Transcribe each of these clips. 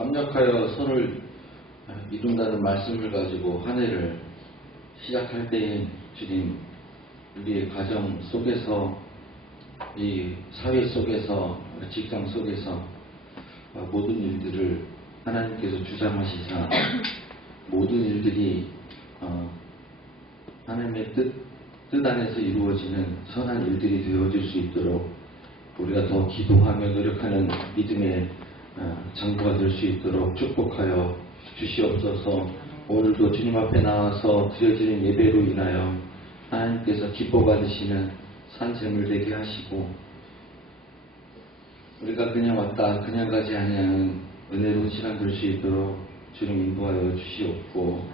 합력하여 서로를 이룬다는 말씀을 가지고 한 해를 시작할 때에 주님, 우리의 가정 속에서, 이 사회 속에서, 직장 속에서 모든 일들을 하나님께서 주장하시사 모든 일들이 하나님의 뜻 안에서 이루어지는 선한 일들이 되어질 수 있도록 우리가 더 기도하며 노력하는 믿음의 장부가 될 수 있도록 축복하여 주시옵소서. 오늘도 주님 앞에 나와서 드려지는 예배로 인하여 하나님께서 기뻐 받으시는 산재물 되게 하시고, 우리가 그냥 왔다 그냥 가지 아니하는 은혜로운 시간 될 수 있도록 주님 인도하여 주시옵고,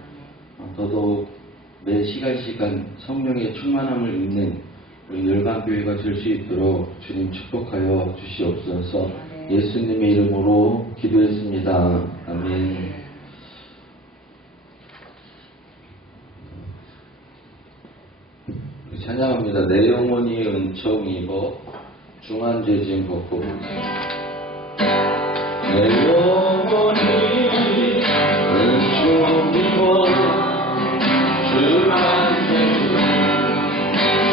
더더욱 매 시간 성령의 충만함을 입는 우리 열방교회가 될 수 있도록 주님 축복하여 주시옵소서. 예수님의 이름으로 기도했습니다. 아멘. 찬양합니다. 내 영혼이 은총 입어 중한 죄짐 벗고. 내 영혼이 은총 입어 중한 죄짐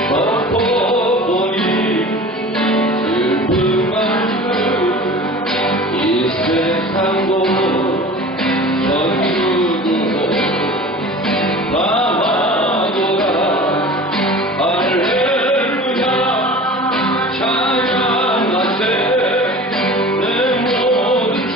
벗고보니 슬픈 만큼 이 세상도 전주도 찬양하세 내 모든 죄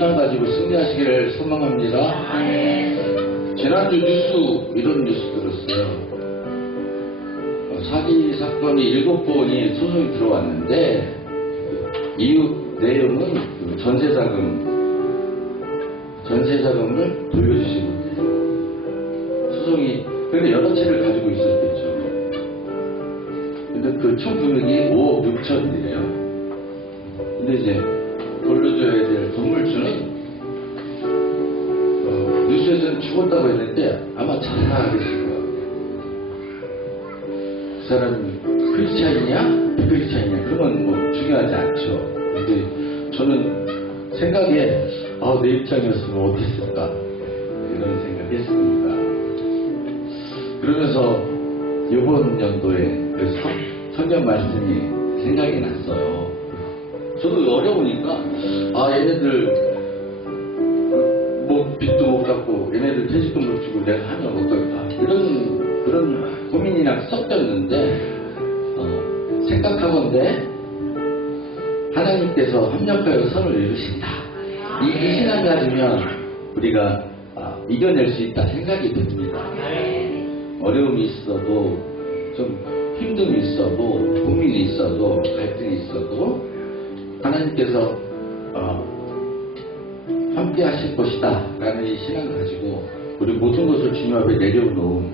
신앙 가지고 승리하시기를 소망합니다. 지난주 뉴스 이런 뉴스 들었어요. 사기 사건이 7건이 소송이 들어왔는데 이유 내용은 그 전세자금을 돌려주지 못해요. 소송이 근데 여러 채를 가지고 있었겠죠. 근데 그 총 금액이 5억 6천이래요. 근데 이제 돌려줘야 될 건물주는 뉴스에서는 죽었다고 했는데 아마 자살하겠을 거예요. 그 사람이 크리스찬이냐 비크리스찬이냐 그건 뭐 중요하지 않죠. 근데 저는 생각에 내 입장이었으면 어땠을까 이런 생각했습니다. 그러면서 이번 연도에 그 성경 말씀이 생각이 났어요. 저도 어려우니까 얘네들 뭐 빚도 못 갚고 얘네들 퇴직금 못 주고 내가 하면 어떨까 이런 그런 고민이랑 섞였는데 생각하건대 하나님께서 협력하여 선을 이루신다. 이 신앙 가지면 우리가 이겨낼 수 있다 생각이 듭니다. 어려움이 있어도 좀 힘듦이 있어도 고민이 있어도 갈등이 있어도 하나님께서 함께 하실 것이다 라는 이 신앙을 가지고 우리 모든 것을 주님 앞에 내려놓는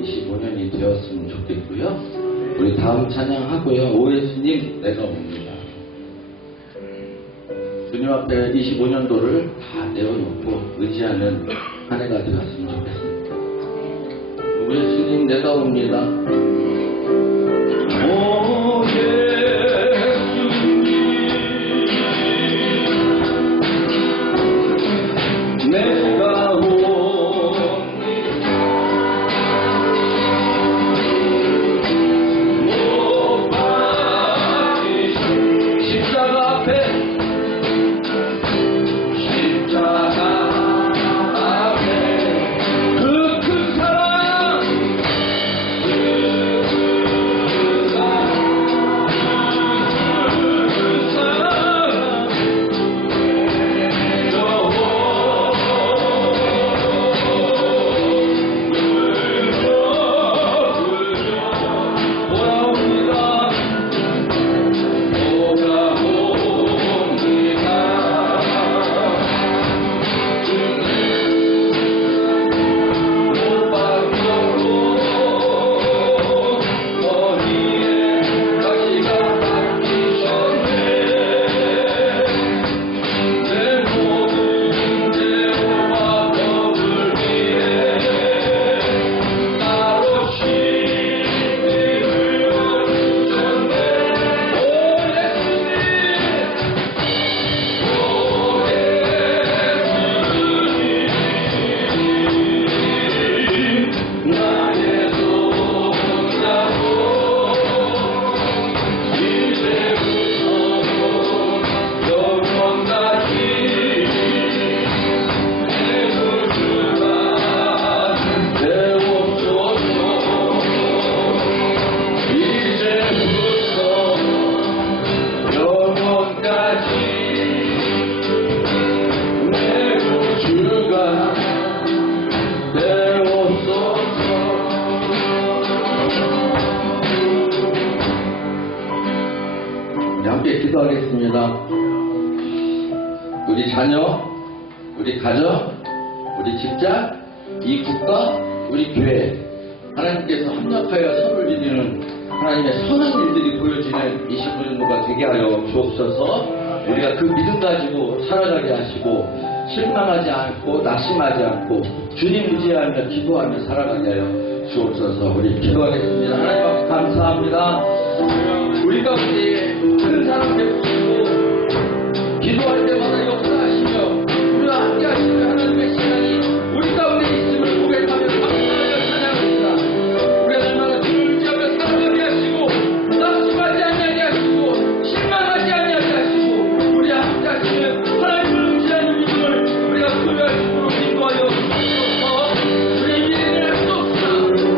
25년이 되었으면 좋겠고요. 우리 다음 찬양하고요. 오예수님 내가 옵니다. 주님 앞에 25년도를 다 내어놓고 의지하는 한 해가 되었으면 좋겠습니다. 오예수님 내가 옵니다. 기도하겠습니다. 우리 자녀, 우리 가정, 우리 직장, 이 국가, 우리 교회 하나님께서 협력하여 선을 이루는 하나님의 선한 일들이 보여지는 25년도가 되게 하여 주옵소서. 우리가 그 믿음 가지고 살아가게 하시고 실망하지 않고 낙심하지 않고 주님 의지하며 기도하며 살아가게 하여 주옵소서. 우리 기도하겠습니다. 하나님 앞에 감사합니다. 우리 가운데 큰 사랑 베푸시고 기도할 때마다 역사하시며 우리와 함께 하시며 하나님의 신앙이 우리 가운데 있음을 고백하며 감사하며 찬양합니다. 우리가 얼마나 주를 의지하며 살아가게 하시고 낙심하지 아니하게 하시고 실망하지 아니하게 하시고 우리와 함께 하시며 하나님을 의지하는 믿음을 우리가 소유할 수 있도록 인도하여 주옵소서. 우리의 미래를 쏟사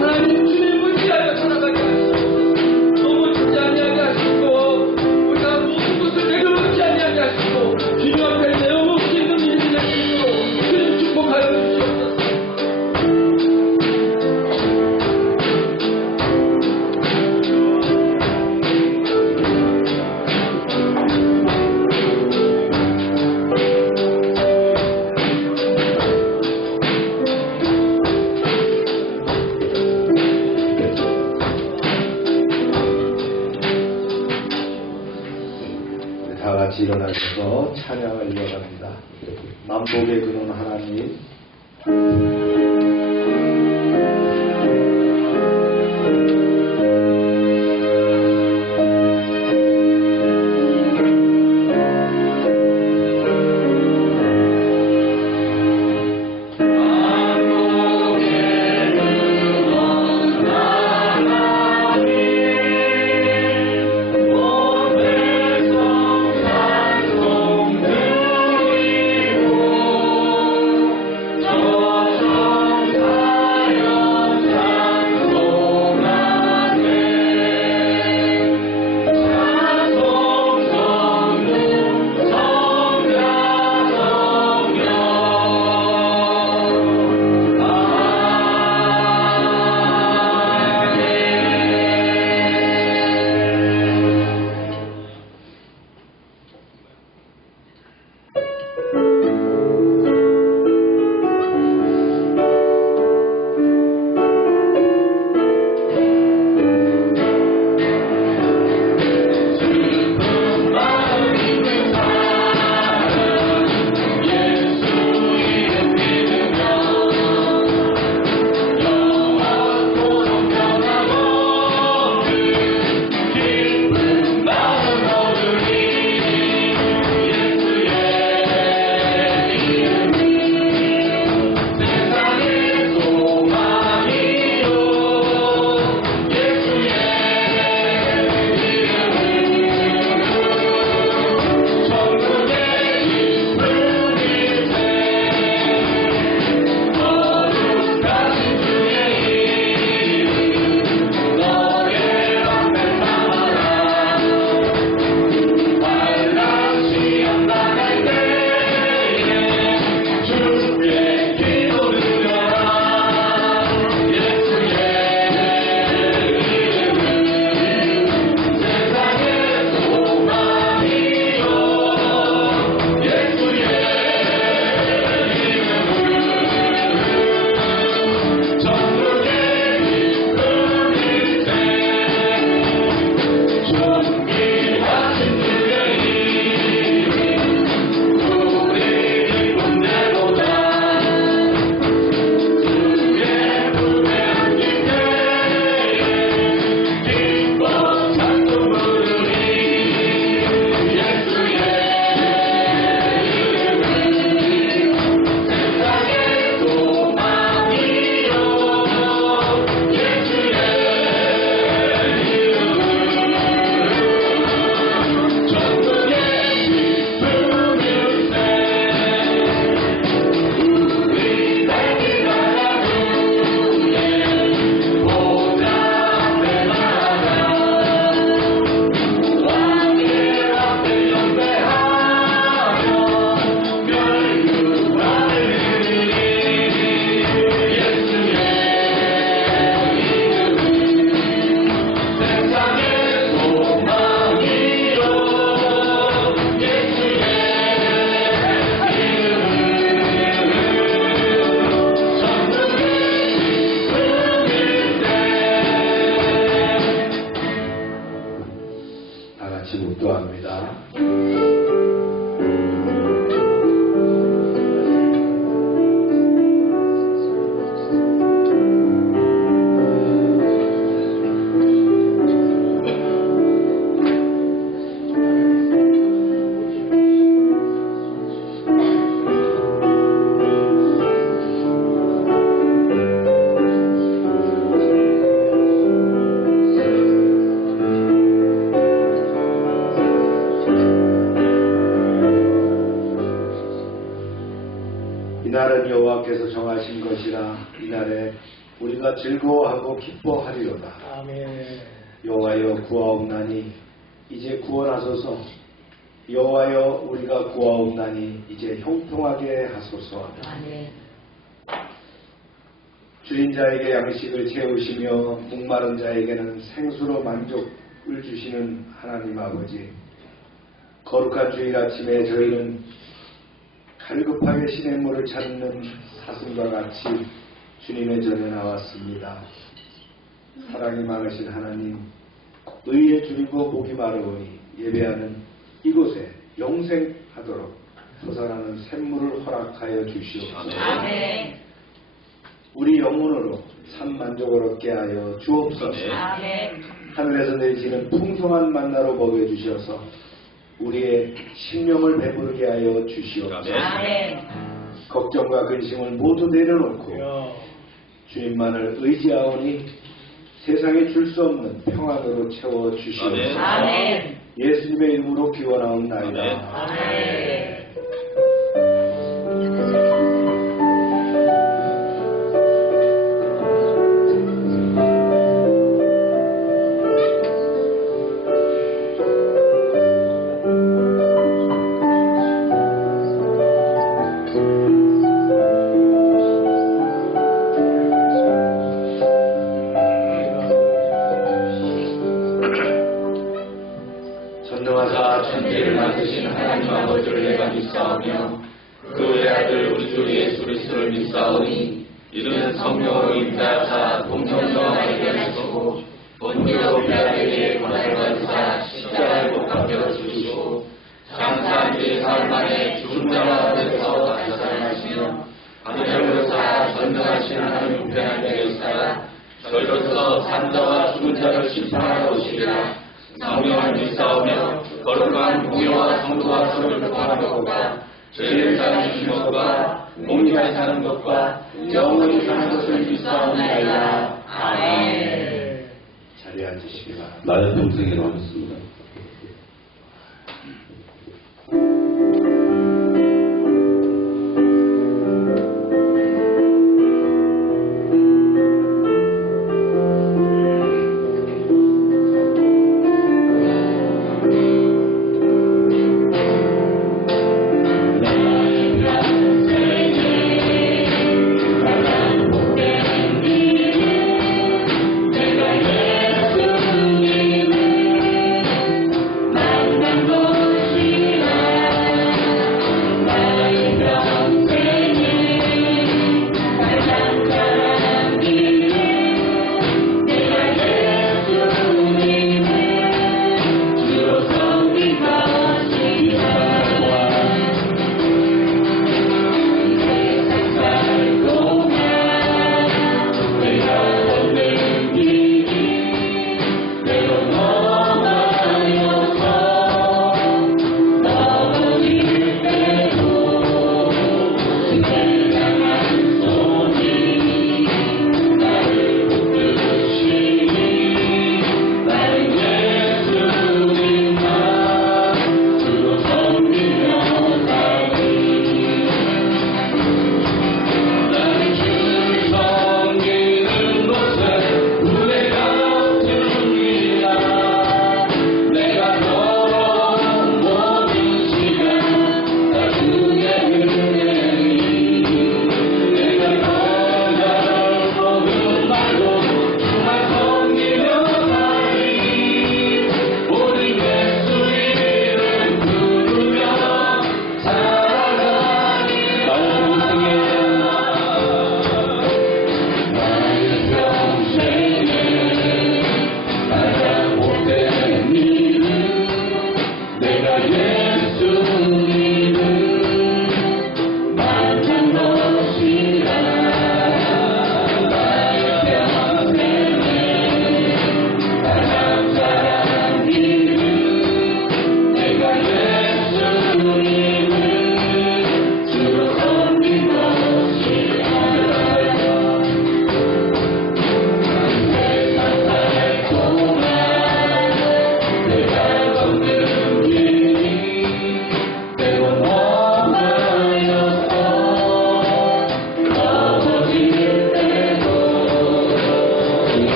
하나님 주님 의지하며 살아가게 하시고 너무 주지 아니하게 하시고 우리가 모든 것을 같이 일어나셔서 찬양을 이어갑니다. 만복의 근원 하나님. 이날은 여호와께서 정하신 것이라. 이날에 우리가 즐거워하고 기뻐하리로다. 아멘. 여호와여 구하옵나니 이제 구원하소서. 여호와여 우리가 구하옵나니 이제 형통하게 하소서. 아멘. 줄인 자에게 양식을 채우시며 목마른 자에게는 생수로 만족을 주시는 하나님 아버지, 거룩한 주일 아침에 저희는 갈급하게 시냇물을 찾는 사슴과 같이 주님의 전에 나왔습니다. 사랑이 많으신 하나님, 의에 줄이고 목이 마르오니 예배하는 이곳에 영생하도록 솟아나는 샘물을 허락하여 주시옵소서. 아멘. 우리 영혼으로 산만족을 얻게 하여 주옵소서. 아멘. 하늘에서 내리시는 풍성한 만나로 먹여주셔서 우리의 심령을 배부르게 하여 주시옵소서. 아멘. 걱정과 근심을 모두 내려놓고 주님만을 의지하오니 세상에 줄 수 없는 평안으로 채워 주시옵소서. 아멘. 예수님의 이름으로 기원하옵나이다. 아멘. 전능하사 천지를 만드신 하나님 아버지를 내가 믿사오며 그의 아들 우리 주 예수 그리스도를 믿사오니 이는 성령으로 잉태하사 동정녀와 발견하시고 본디오 빌라에게 고난을 받으사 십자가에 못 박혀 죽으시고 장사한 지 사흘 만에 죽은 자와 가운데서 다시 살아나시며 하늘에서 전능하신 하나님 우편한 자에 있다가 저희로서 산 자와 죽은 자를 심판하러 오시리라. 성령을 믿사오며 거룩한 공의와 성도와 서로를 교통하는 것과 죄를 사는 것과 공의를 사는 것과 영원히 사는 것을 믿사오나이다. 아멘. 자리에 앉으시기 바랍니다. 나의 평생에 나눴습니다. 내가 예수님을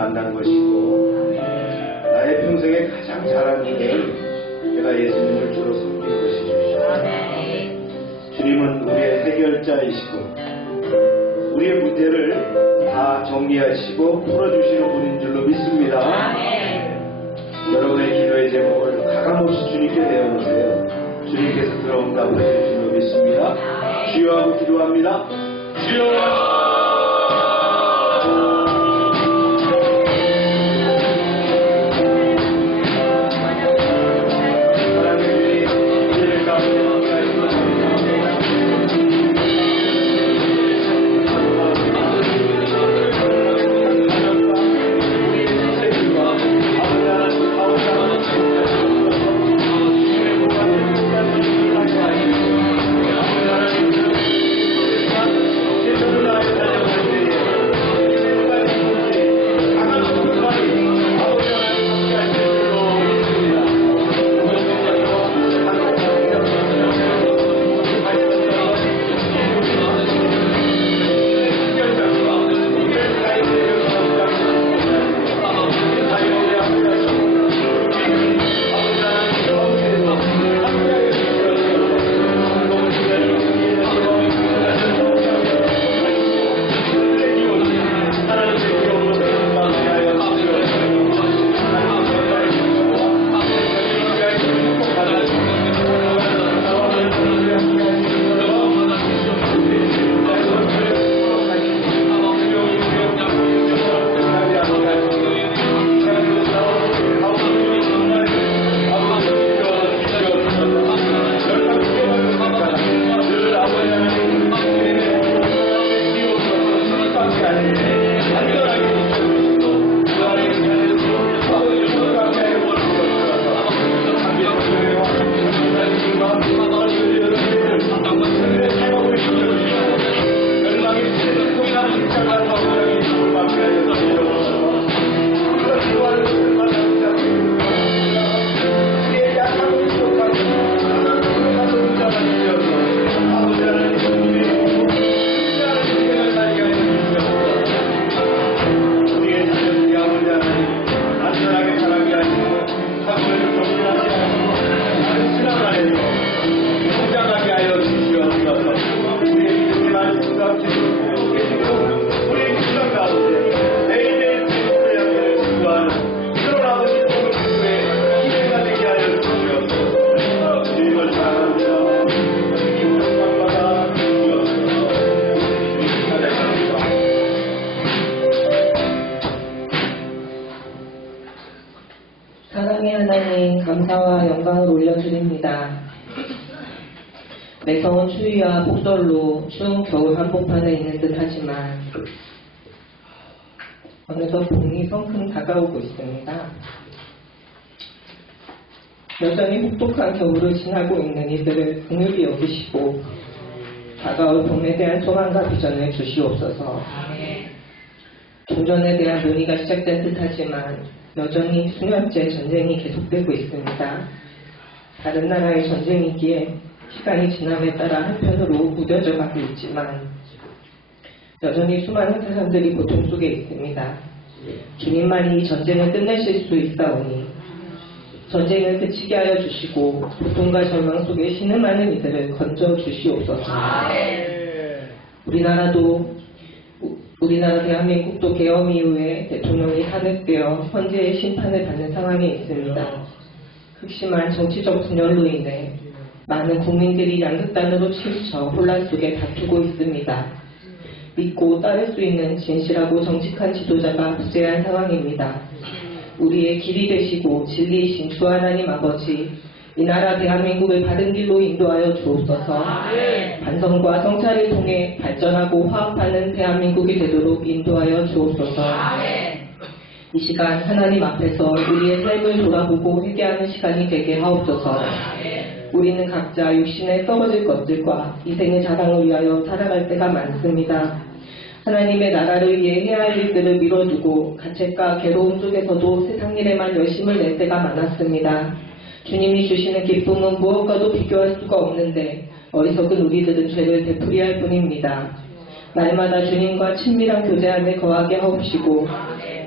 만난 것이고 나의 평생에 가장 잘한 일은 내가 예수님을 주로 섬긴 것이죠. 주님은 우리의 해결자이시고 우리의 문제를 다 정리하시고 풀어주시는 분인 줄로 믿습니다. 여러분의 기도의 제목을 가감없이 주님께 내어놓으세요. 주님께서 들어온다고 하실 줄로 믿습니다. 주여 하고 기도합니다. 주여! 사랑의 하나님, 감사와 영광을 올려드립니다. 매서운 추위와 폭설로 추운 겨울 한복판에 있는 듯 하지만 어느덧 봄이 성큼 다가오고 있습니다. 여전히 혹독한 겨울을 지나고 있는 이들을 긍휼히 여기시고 다가올 봄에 대한 소망과 비전을 주시옵소서. 종전에 대한 논의가 시작된 듯 하지만 여전히 수년째 전쟁이 계속되고 있습니다. 다른 나라의 전쟁이기에 시간이 지남에 따라 한편으로 무뎌져 가고 있지만 여전히 수많은 사람들이 고통 속에 있습니다. 주님만이 이 전쟁을 끝내실 수 있사오니 전쟁을 그치게 하여 주시고 고통과 절망 속에 신음하는 이들을 건져 주시옵소서. 우리나라 대한민국도 계엄 이후에 대통령이 탄핵되어 헌재의 심판을 받는 상황에 있습니다. 극심한 정치적 분열로 인해 많은 국민들이 양극단으로 치우쳐 혼란 속에 다투고 있습니다. 믿고 따를 수 있는 진실하고 정직한 지도자가 부재한 상황입니다. 우리의 길이 되시고 진리이신 주 하나님 아버지, 이 나라 대한민국을 바른 길로 인도하여 주옵소서. 반성과 성찰을 통해 발전하고 화합하는 대한민국이 되도록 인도하여 주옵소서. 이 시간 하나님 앞에서 우리의 삶을 돌아보고 회개하는 시간이 되게 하옵소서. 우리는 각자 육신에 썩어질 것들과 이생의 자랑을 위하여 살아갈 때가 많습니다. 하나님의 나라를 위해 해야 할 일들을 미뤄두고 가책과 괴로움 속에서도 세상 일에만 열심을 낼 때가 많았습니다. 주님이 주시는 기쁨은 무엇과도 비교할 수가 없는데 어리석은 우리들은 죄를 되풀이할 뿐입니다. 날마다 주님과 친밀한 교제 안에 거하게 하옵시고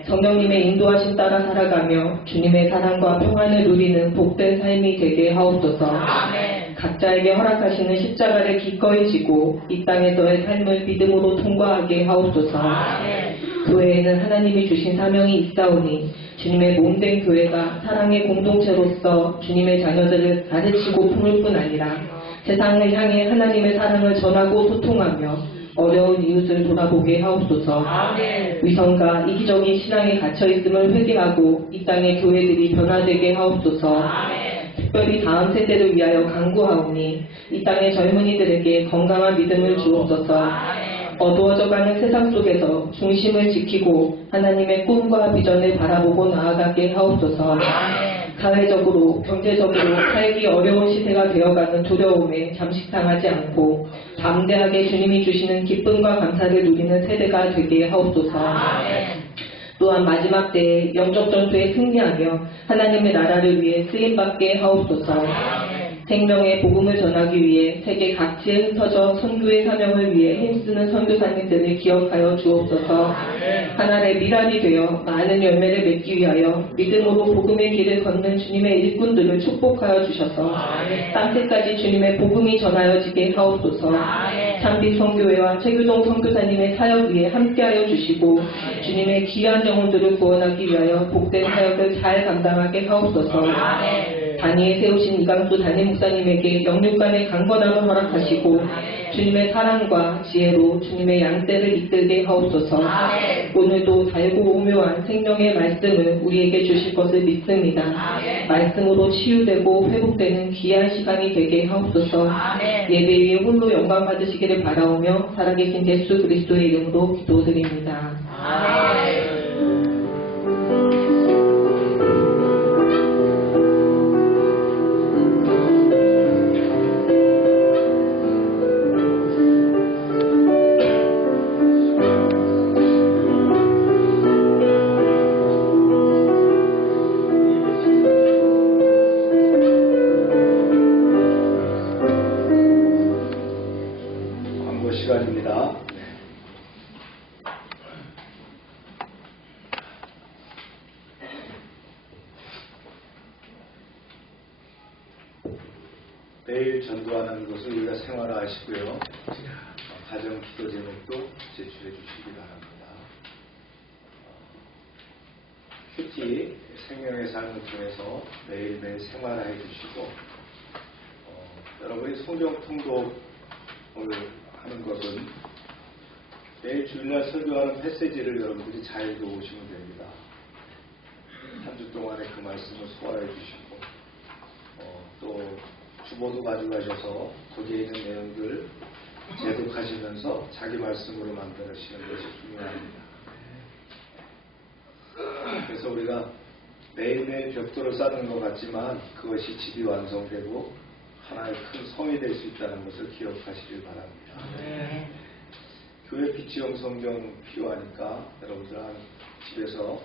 성령님의 인도하심 따라 살아가며 주님의 사랑과 평안을 누리는 복된 삶이 되게 하옵소서. 아멘. 각자에게 허락하시는 십자가를 기꺼이 지고 이 땅에서의 삶을 믿음으로 통과하게 하옵소서. 아멘. 교회에는 하나님이 주신 사명이 있사오니 주님의 몸된 교회가 사랑의 공동체로서 주님의 자녀들을 가르치고 품을 뿐 아니라 세상을 향해 하나님의 사랑을 전하고 소통하며 어려운 이웃을 돌아보게 하옵소서. 아멘. 위선과 이기적인 신앙에 갇혀있음을 회개하고 이 땅의 교회들이 변화되게 하옵소서. 아멘. 특별히 다음 세대를 위하여 간구하오니 이 땅의 젊은이들에게 건강한 믿음을 주옵소서. 아멘. 어두워져가는 세상 속에서 중심을 지키고 하나님의 꿈과 비전을 바라보고 나아가게 하옵소서. 아멘. 사회적으로 경제적으로 살기 어려운 시대가 되어가는 두려움에 잠식당하지 않고 담대하게 주님이 주시는 기쁨과 감사를 누리는 세대가 되게 하옵소서. 아멘. 또한 마지막 때에 영적 전투에 승리하며 하나님의 나라를 위해 쓰임받게 하옵소서. 아멘. 생명의 복음을 전하기 위해 세계 각지에 흩어져 선교의 사명을 위해 힘쓰는 선교사님들을 기억하여 주옵소서. 아멘. 하나의 미랄이 되어 많은 열매를 맺기 위하여 믿음으로 복음의 길을 걷는 주님의 일꾼들을 축복하여 주셔서 아멘. 땅끝까지 주님의 복음이 전하여지게 하옵소서. 아멘. 참빛 선교회와 최규동 선교사님의 사역 위에 함께하여 주시고 주님의 귀한 영혼들을 구원하기 위하여 복된 사역을 잘 감당하게 하옵소서. 아멘. 단위에 세우신 이강수 담임 목사님에게 영육간의 강건함을 허락하시고 주님의 사랑과 지혜로 주님의 양떼를 이끌게 하옵소서. 아멘. 오늘도 달고 오묘한 생명의 말씀을 우리에게 주실 것을 믿습니다. 아멘. 말씀으로 치유되고 회복되는 귀한 시간이 되게 하옵소서. 아멘. 예배 위에 홀로 영광 받으시기를 바라오며 살아계신 예수 그리스도의 이름으로 기도드립니다. 아멘. 광고 시간입니다. 매일 전도하는 것을 우리가 생활화하시고요. 가정 기도 제목도 제출해 주시기 바랍니다. 큐티 생명의 삶을 통해서 매일매일 생활화해 주시고 여러분이 성경 통독을 하는 것은 매일 주일날 설교하는 메시지를 여러분들이 잘 읽어오시면 됩니다. 한 주 동안에 그 말씀을 소화해 주시고 또 주보도 가져가셔서 거기에 있는 내용들 제독하시면서 자기 말씀으로 만들으시는 것이 중요합니다. 그래서 우리가 매일매일 벽돌을 쌓는 것 같지만 그것이 집이 완성되고 하나의 큰 성이 될 수 있다는 것을 기억하시길 바랍니다. 교회 피치용 성경 필요하니까 여러분들 집에서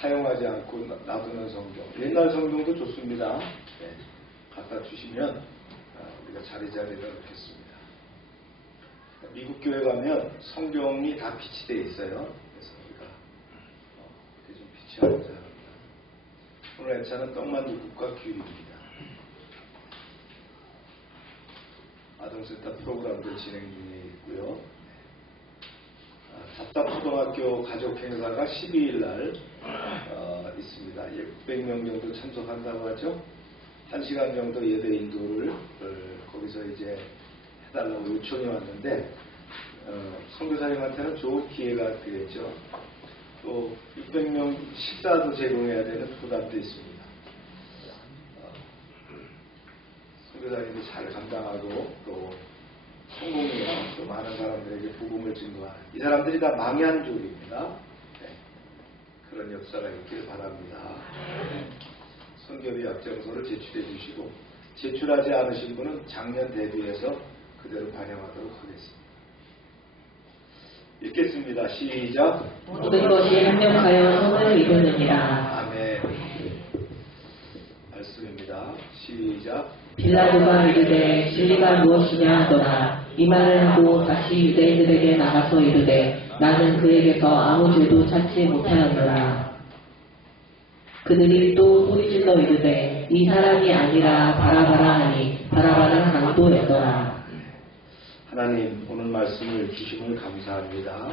사용하지 않고 놔두는 성경, 옛날 성경도 좋습니다. 네, 갖다 주시면 우리가 자리자리를 하겠습니다. 미국 교회 가면 성경이 다 비치되어 있어요. 그래서 우리가 이렇게 좀 비치하고자 합니다. 오늘 애차는 떡만두 국가 규율입니다. 아동센터 프로그램도 진행 중에 있고요. 답답초등학교 가족행사가 12일 날 있습니다. 600명 정도 참석한다고 하죠. 1시간 정도 예배 인도를 거기서 이제 해달라고 요청이 왔는데 선교사님한테는 좋은 기회가 되겠죠. 또 600명 식사도 제공해야 되는 부담도 있습니다. 선교사님이 잘 감당하고 또 성공해서 또 많은 사람들에게 복음을 증거하는 이 사람들이 다 망향족입니다. 네, 그런 역사가 있기를 바랍니다. 선교비 약정서를 제출해 주시고 제출하지 않으신 분은 작년 대비해서 그대로 반영하도록 하겠습니다. 읽겠습니다. 시작. 모든 것이 합력하여 선을 이루느니라. 아멘. 말씀입니다. 시작. 빌라도가 이르되 진리가 무엇이냐 하더라. 이 말을 하고 다시 유대인들에게 나가서 이르되 나는 그에게서 아무 죄도 찾지 못하였노라. 그들이 또 소리질러 이르되 이 사람이 아니라 바라바라 하니 바라바는 강도였더라. 하나님, 오늘 말씀을 주심을 감사합니다.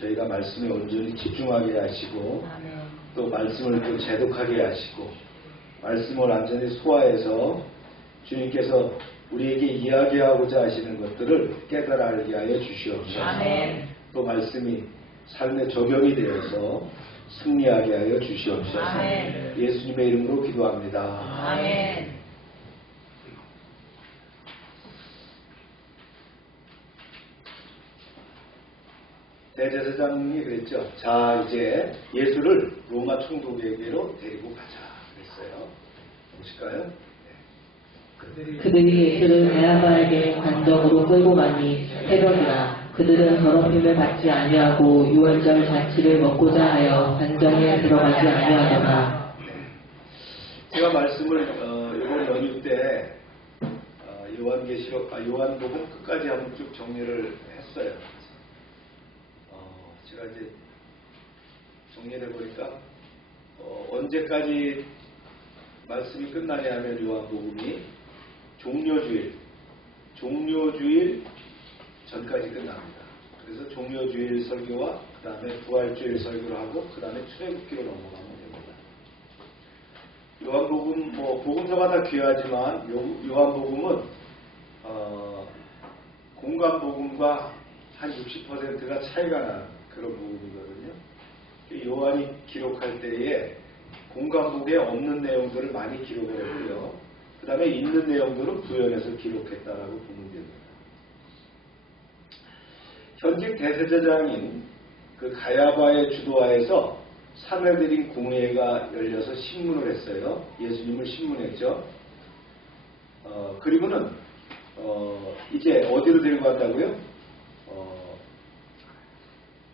저희가 말씀에 온전히 집중하게 하시고 또 말씀을 또 제독하게 하시고 말씀을 완전히 소화해서 주님께서 우리에게 이야기하고자 하시는 것들을 깨달아 알게 하여 주시옵소서. 아멘. 또 말씀이 삶에 적용이 되어서 승리하게 하여 주시옵소서. 아멘. 예수님의 이름으로 기도합니다. 아멘. 대제사장이 그랬죠. 자, 이제 예수를 로마 총독에게로 데리고 가자 그랬어요. 보실까요? 그들이 예수를 가야바에게 관정으로 끌고 가니 새벽이라. 그들은 더럽힘을 받지 아니하고 유월절 잔치를 먹고자 하여 관정에 들어가지 아니하더라. 제가 말씀을 이번 연휴 때 요한복음 끝까지 한번 쭉 정리를 했어요. 제가 이제 정리해 보니까 언제까지 말씀이 끝나냐 하면 요한복음이 종료주일 전까지 끝납니다. 그래서 종료주일 설교와 그 다음에 부활주일 설교를 하고 그 다음에 출애굽기로 넘어가면 됩니다. 요한복음 복음서마다 귀하지만 요한복음은 공관복음과 한 60%가 차이가 나는 그런 복음이거든요. 요한이 기록할 때에 공관복에 없는 내용들을 많이 기록을 했고요. 그 다음에 있는 내용들은 구현해서 기록했다라고 보면 됩니다. 현직 대제사장인 그 가야바의 주도하에서 사내들인 공회가 열려서 신문을 했어요. 예수님을 신문했죠. 그리고는 이제 어디로 데리고 간다고요?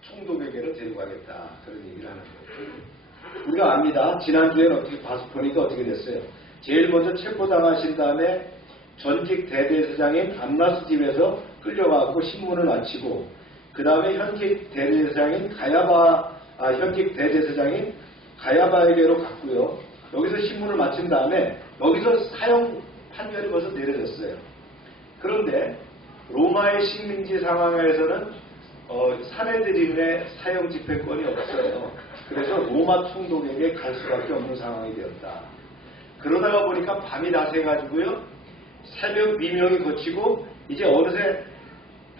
총독에게로 데리고 가겠다. 그런 얘기를 하는 거예요. 우리가 압니다. 지난주에는 어떻게 보니까 어떻게 됐어요? 제일 먼저 체포당하신 다음에 전직 대제사장인 안나스 집에서 끌려가고 신문을 마치고 그 다음에 현직 대제사장인 가야바에게로 갔고요. 여기서 신문을 마친 다음에 여기서 사형 판결이 벌써 내려졌어요. 그런데 로마의 식민지 상황에서는 사내들인의 사형 집행권이 없어요. 그래서 로마 총독에게 갈 수밖에 없는 상황이 되었다. 그러다가 보니까 밤이 다 새가지고요. 새벽 미명이 거치고 이제 어느새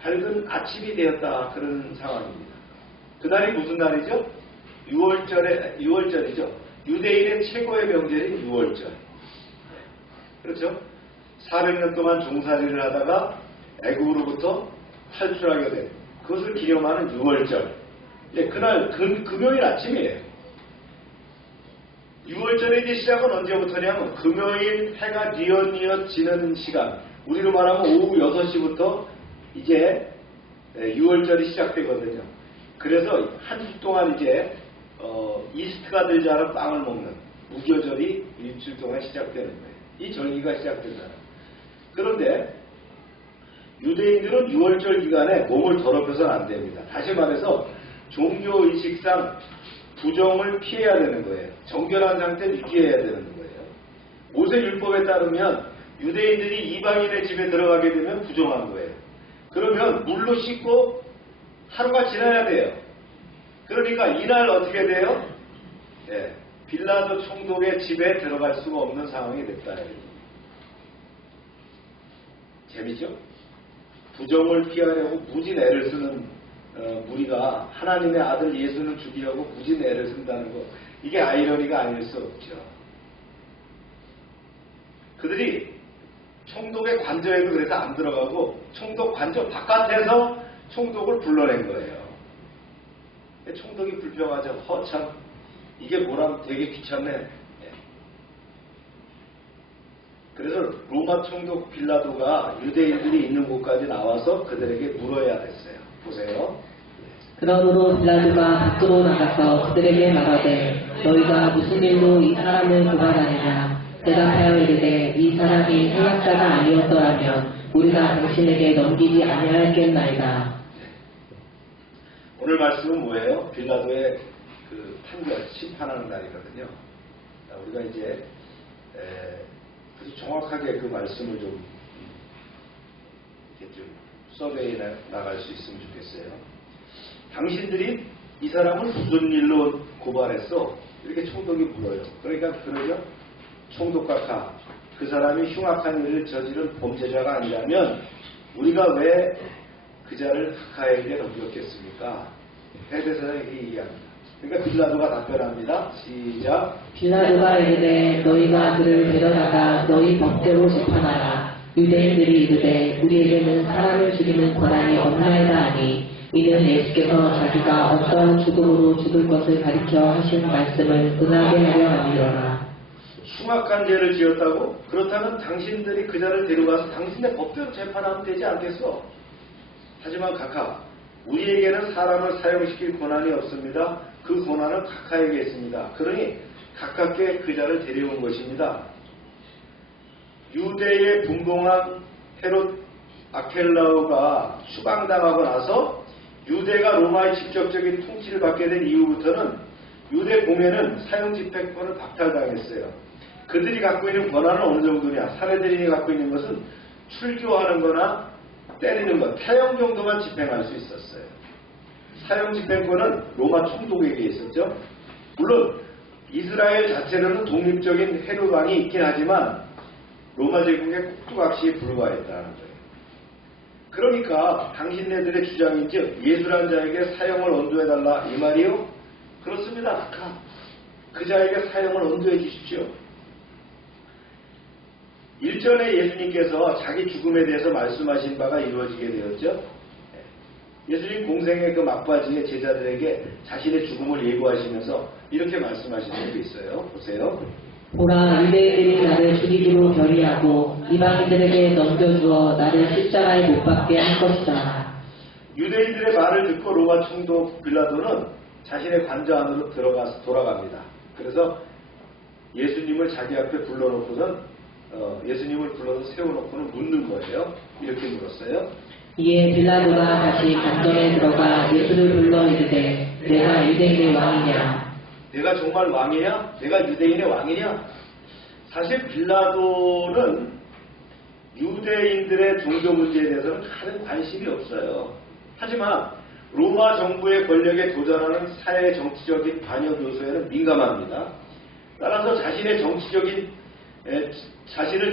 밝은 아침이 되었다. 그런 상황입니다. 그날이 무슨 날이죠? 6월절이죠. 유대인의 최고의 명절인 6월절. 그렇죠? 400년 동안 종살이를 하다가 애국으로부터 탈출하게 된 그것을 기념하는 6월절. 예, 그날 금요일 아침이에요. 6월절의 이제 시작은 언제부터냐면 금요일 해가 뉘엿뉘엿 지는 시간. 우리로 말하면 오후 6시부터 이제 6월절이 시작되거든요. 그래서 한 주 동안 이제 이스트가 되지 않은 빵을 먹는 무교절이 일주일 동안 시작되는 거예요. 이 절기가 시작된다. 그런데 유대인들은 6월절 기간에 몸을 더럽혀서는 안 됩니다. 다시 말해서 종교의식상 부정을 피해야 되는 거예요. 정결한 상태를 유지해야 되는 거예요. 모세율법에 따르면 유대인들이 이방인의 집에 들어가게 되면 부정한 거예요. 그러면 물로 씻고 하루가 지나야 돼요. 그러니까 이날 어떻게 돼요? 예, 빌라도 총독의 집에 들어갈 수가 없는 상황이 됐다. 재미죠? 부정을 피하려고 무진 애를 쓰는 무리가 하나님의 아들 예수는 죽이려고 무진 애를 쓴다는 것. 이게 아이러니가 아닐 수 없죠. 그들이 총독의 관저에도 그래서 안 들어가고 총독 관저 바깥에서 총독을 불러낸 거예요. 총독이 불평하죠. 참 이게 뭐라면 되게 귀찮네. 예. 그래서 로마 총독 빌라도가 유대인들이 있는 곳까지 나와서 그들에게 물어야 했어요. 보세요. 그러므로 빌라도가 밖으로 나가서 그들에게 말하되 너희가 무슨 일로 이 사람을 고발하느냐. 대답하여 이르되 이 사람이 사역자가 아니었더라면 우리가 당신에게 넘기지 아니하였겠나이다. 오늘 말씀은 뭐예요? 빌라도의 그 판결, 심판하는 날이거든요. 우리가 이제 아주 정확하게 그 말씀을 좀 이렇게 좀 서베이 나갈 수 있으면 좋겠어요. 당신들이 이 사람을 무슨 일로 고발했어? 이렇게 총독이 물어요. 그러니까 그러죠. 총독각하, 그 사람이 흉악한 일을 저지른 범죄자가 아니라면 우리가 왜 그자를 각하에게 넘겼겠습니까? 해대사장이 얘기합니다. 그러니까 빌라도가 답변합니다. 시작. 빌라도가 이르되 너희가 그를 데려다가 너희 법대로 재판하라. 유대인들이 이르되 우리에게는 사람을 죽이는 권한이 없나이다 하니 이는 예수께서 자기가 어떠한 죽음으로 죽을 것을 가리켜 하신 말씀을 응하게 하려 함이로라. 흉악한 죄를 지었다고? 그렇다면 당신들이 그자를 데려가서 당신의 법대로 재판하면 되지 않겠어? 하지만 각하, 우리에게는 사람을 사용시킬 권한이 없습니다. 그 권한은 각하에게 있습니다. 그러니 가깝게 그자를 데려온 것입니다. 유대의 분봉한 헤롯 아켈라오가 추방당하고 나서 유대가 로마의 직접적인 통치를 받게 된 이후부터는 유대 공회는 사형집행권을 박탈당했어요. 그들이 갖고 있는 권한은 어느 정도냐? 사내들이 갖고 있는 것은 출교하는 거나 때리는 것, 태형 정도만 집행할 수 있었어요. 사형 집행권은 로마 총독에게 있었죠. 물론 이스라엘 자체로는 독립적인 헤롯 왕이 있긴 하지만 로마 제국의 꼭두각시에 불과했다는 거예요. 그러니까 당신네들의 주장인즉 예수란 자에게 사형을 언도해달라 이 말이요? 그렇습니다. 그 자에게 사형을 언도해 주십시오. 일전에 예수님께서 자기 죽음에 대해서 말씀하신 바가 이루어지게 되었죠. 예수님 공생의 그 막바지에 제자들에게 자신의 죽음을 예고하시면서 이렇게 말씀하신 적이 있어요. 보세요. 보라, 유대인들이 나를 죽이기로 결의하고 이방인들에게 넘겨주어 나를 십자가에 못 박게 할 것이다. 유대인들의 말을 듣고 로마 총독 빌라도는 자신의 관저 안으로 들어가서 돌아갑니다. 그래서 예수님을 자기 앞에 불러놓고선 예수님을 불러서 세워놓고는 묻는 거예요. 이렇게 물었어요. 이에 빌라도가 다시 관전에 들어가 예수를 불러 이르되 내가 유대인의 왕이냐? 내가 정말 왕이냐? 내가 유대인의 왕이냐? 사실 빌라도는 유대인들의 종교 문제에 대해서는 큰 관심이 없어요. 하지만 로마 정부의 권력에 도전하는 사회 정치적인 반역 요소에는 민감합니다. 따라서 자신을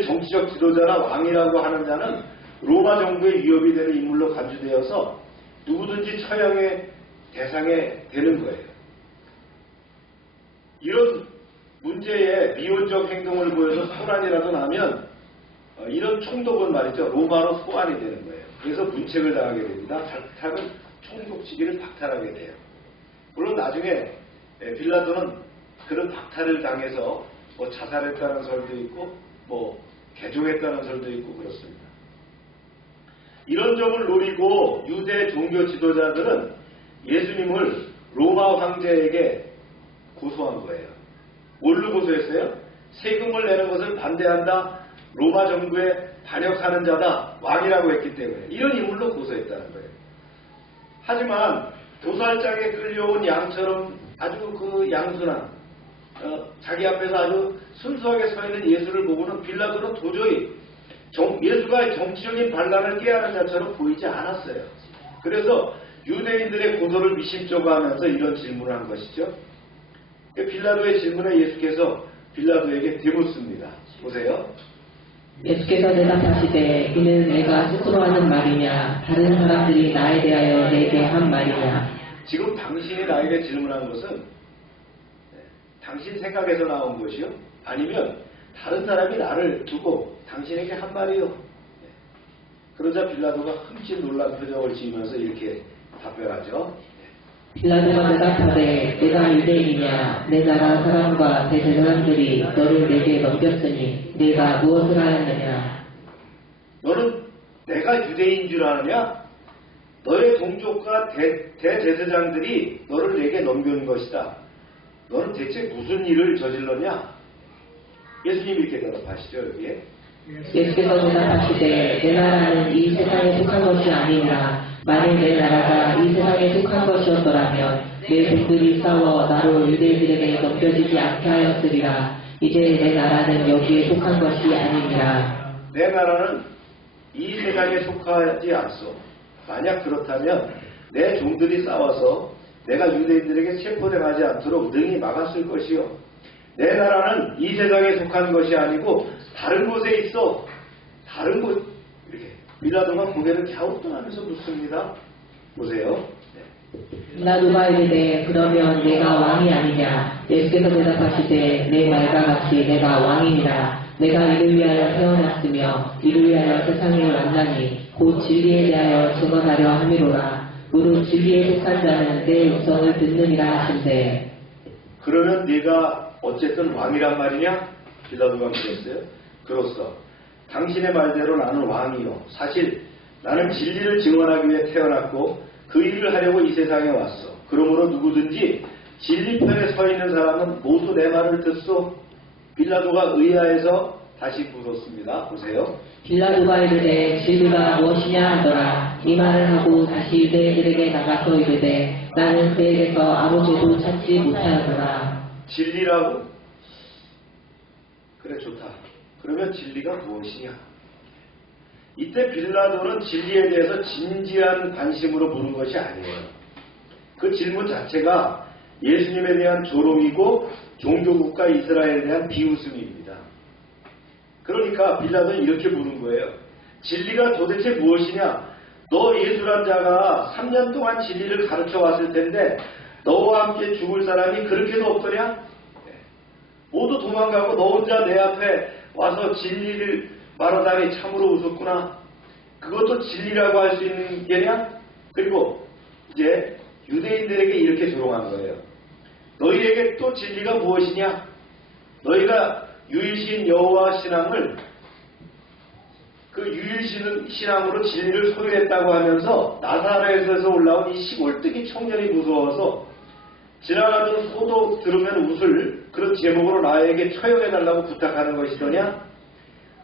정치적 지도자나 왕이라고 하는 자는 로마 정부의 위협이 되는 인물로 간주되어서 누구든지 처형의 대상에 되는 거예요. 이런 문제에 미온적 행동을 보여서 소란이라도 나면 이런 총독은 말이죠. 로마로 소환이 되는 거예요. 그래서 문책을 당하게 됩니다. 작은 총독직위를 박탈하게 돼요. 물론 나중에 빌라도는 그런 박탈을 당해서 뭐 자살했다는 설도 있고 뭐 개종했다는 설도 있고 그렇습니다. 이런 점을 노리고 유대 종교 지도자들은 예수님을 로마 황제에게 고소한 거예요. 뭘로 고소했어요? 세금을 내는 것을 반대한다. 로마 정부에 반역하는 자다. 왕이라고 했기 때문에 이런 인물로 고소했다는 거예요. 하지만 도살장에 끌려온 양처럼 아주 그 양순한 자기 앞에서 아주 순수하게 서 있는 예수를 보고는 빌라도는 도저히 예수가 정치적인 반란을 깨하는 자처럼 보이지 않았어요. 그래서 유대인들의 고소를 미심쩍어 하면서 이런 질문을 한 것이죠. 빌라도의 질문에 예수께서 빌라도에게 되묻습니다. 보세요. 예수께서 대답하시되 이는 내가 스스로 하는 말이냐 다른 사람들이 나에 대하여 내게 한 말이냐. 지금 당신이 나에게 질문한 것은 당신 생각에서 나온 것이요? 아니면 다른 사람이 나를 두고 당신에게 한 말이요? 그러자 빌라도가 흠칫 놀란 표정을 지으면서 이렇게 답변하죠. 빌라도가 대답하되 내가 유대인이냐 내 나라 사람과 대제사장들이 너를 내게 넘겼으니 네가 무엇을 하였느냐. 너는 내가 유대인 줄 아느냐? 너의 동족과 대제사장들이 너를 내게 넘겨온 것이다. 너는 대체 무슨 일을 저질렀냐? 예수님이 이렇게 대답하시죠. 여기에. 예수께서 대답하시되 내 나라는 이 세상에 속한 것이 아니라 만일 내 나라가 이 세상에 속한 것이었더라면 내 종들이 싸워 나로 유대인들에게 넘겨지지 않게 하였으리라. 이제 내 나라는 여기에 속한 것이 아니니라. 내 나라는 이 세상에 속하지 않소. 만약 그렇다면 내 종들이 싸워서 내가 유대인들에게 체포당하지 않도록 능히 막았을 것이요. 내 나라는 이 세상에 속한 것이 아니고 다른 곳에 있어. 다른 곳. 이렇게 빌라도가 고개를 갸우뚱하면서 묻습니다. 보세요. 빌라도가 이르되 그러면 내가 왕이 아니냐. 예수께서 대답하시되 내 말과 같이 내가 왕이니라. 내가 이를 위하여 태어났으며 이를 위하여 세상에 왔나니 곧 진리에 대하여 증언하려 함이로라. 무릇 진리에 속한 자는 내 음성을 듣느니라 하신대. 그러면 네가 어쨌든 왕이란 말이냐? 빌라도가 물었어요. 그로써 당신의 말대로 나는 왕이요. 사실 나는 진리를 증언하기 위해 태어났고 그 일을 하려고 이 세상에 왔어. 그러므로 누구든지 진리 편에 서 있는 사람은 모두 내 말을 듣소. 빌라도가 의아해서 다시 물었습니다. 보세요. 빌라도가 이르되 진리가 무엇이냐 하더라. 이 말을 하고 다시 유대인들에게 나가서 이르되 나는 그에게서 아무 죄도 찾지 못하였더라. 진리라고? 그래 좋다. 그러면 진리가 무엇이냐? 이때 빌라도는 진리에 대해서 진지한 관심으로 묻는 것이 아니에요. 그 질문 자체가 예수님에 대한 조롱이고 종교국가 이스라엘에 대한 비웃음입니다. 그러니까 빌라도는 이렇게 묻는 거예요. 진리가 도대체 무엇이냐? 너 예수란 자가 3년 동안 진리를 가르쳐 왔을 텐데 너와 함께 죽을 사람이 그렇게도 없더냐? 모두 도망가고 너 혼자 내 앞에 와서 진리를 말하다니 참으로 웃었구나. 그것도 진리라고 할 수 있는 게냐? 그리고 이제 유대인들에게 이렇게 조롱한 거예요. 너희에게 또 진리가 무엇이냐? 너희가 유일신 여호와 신앙을 그 유일신 신앙으로 진리를 소유했다고 하면서 나사렛에서 올라온 이 시골뜨기 청년이 무서워서 지나가던 소도 들으면 웃을 그런 제목으로 나에게 처형해달라고 부탁하는 것이더냐?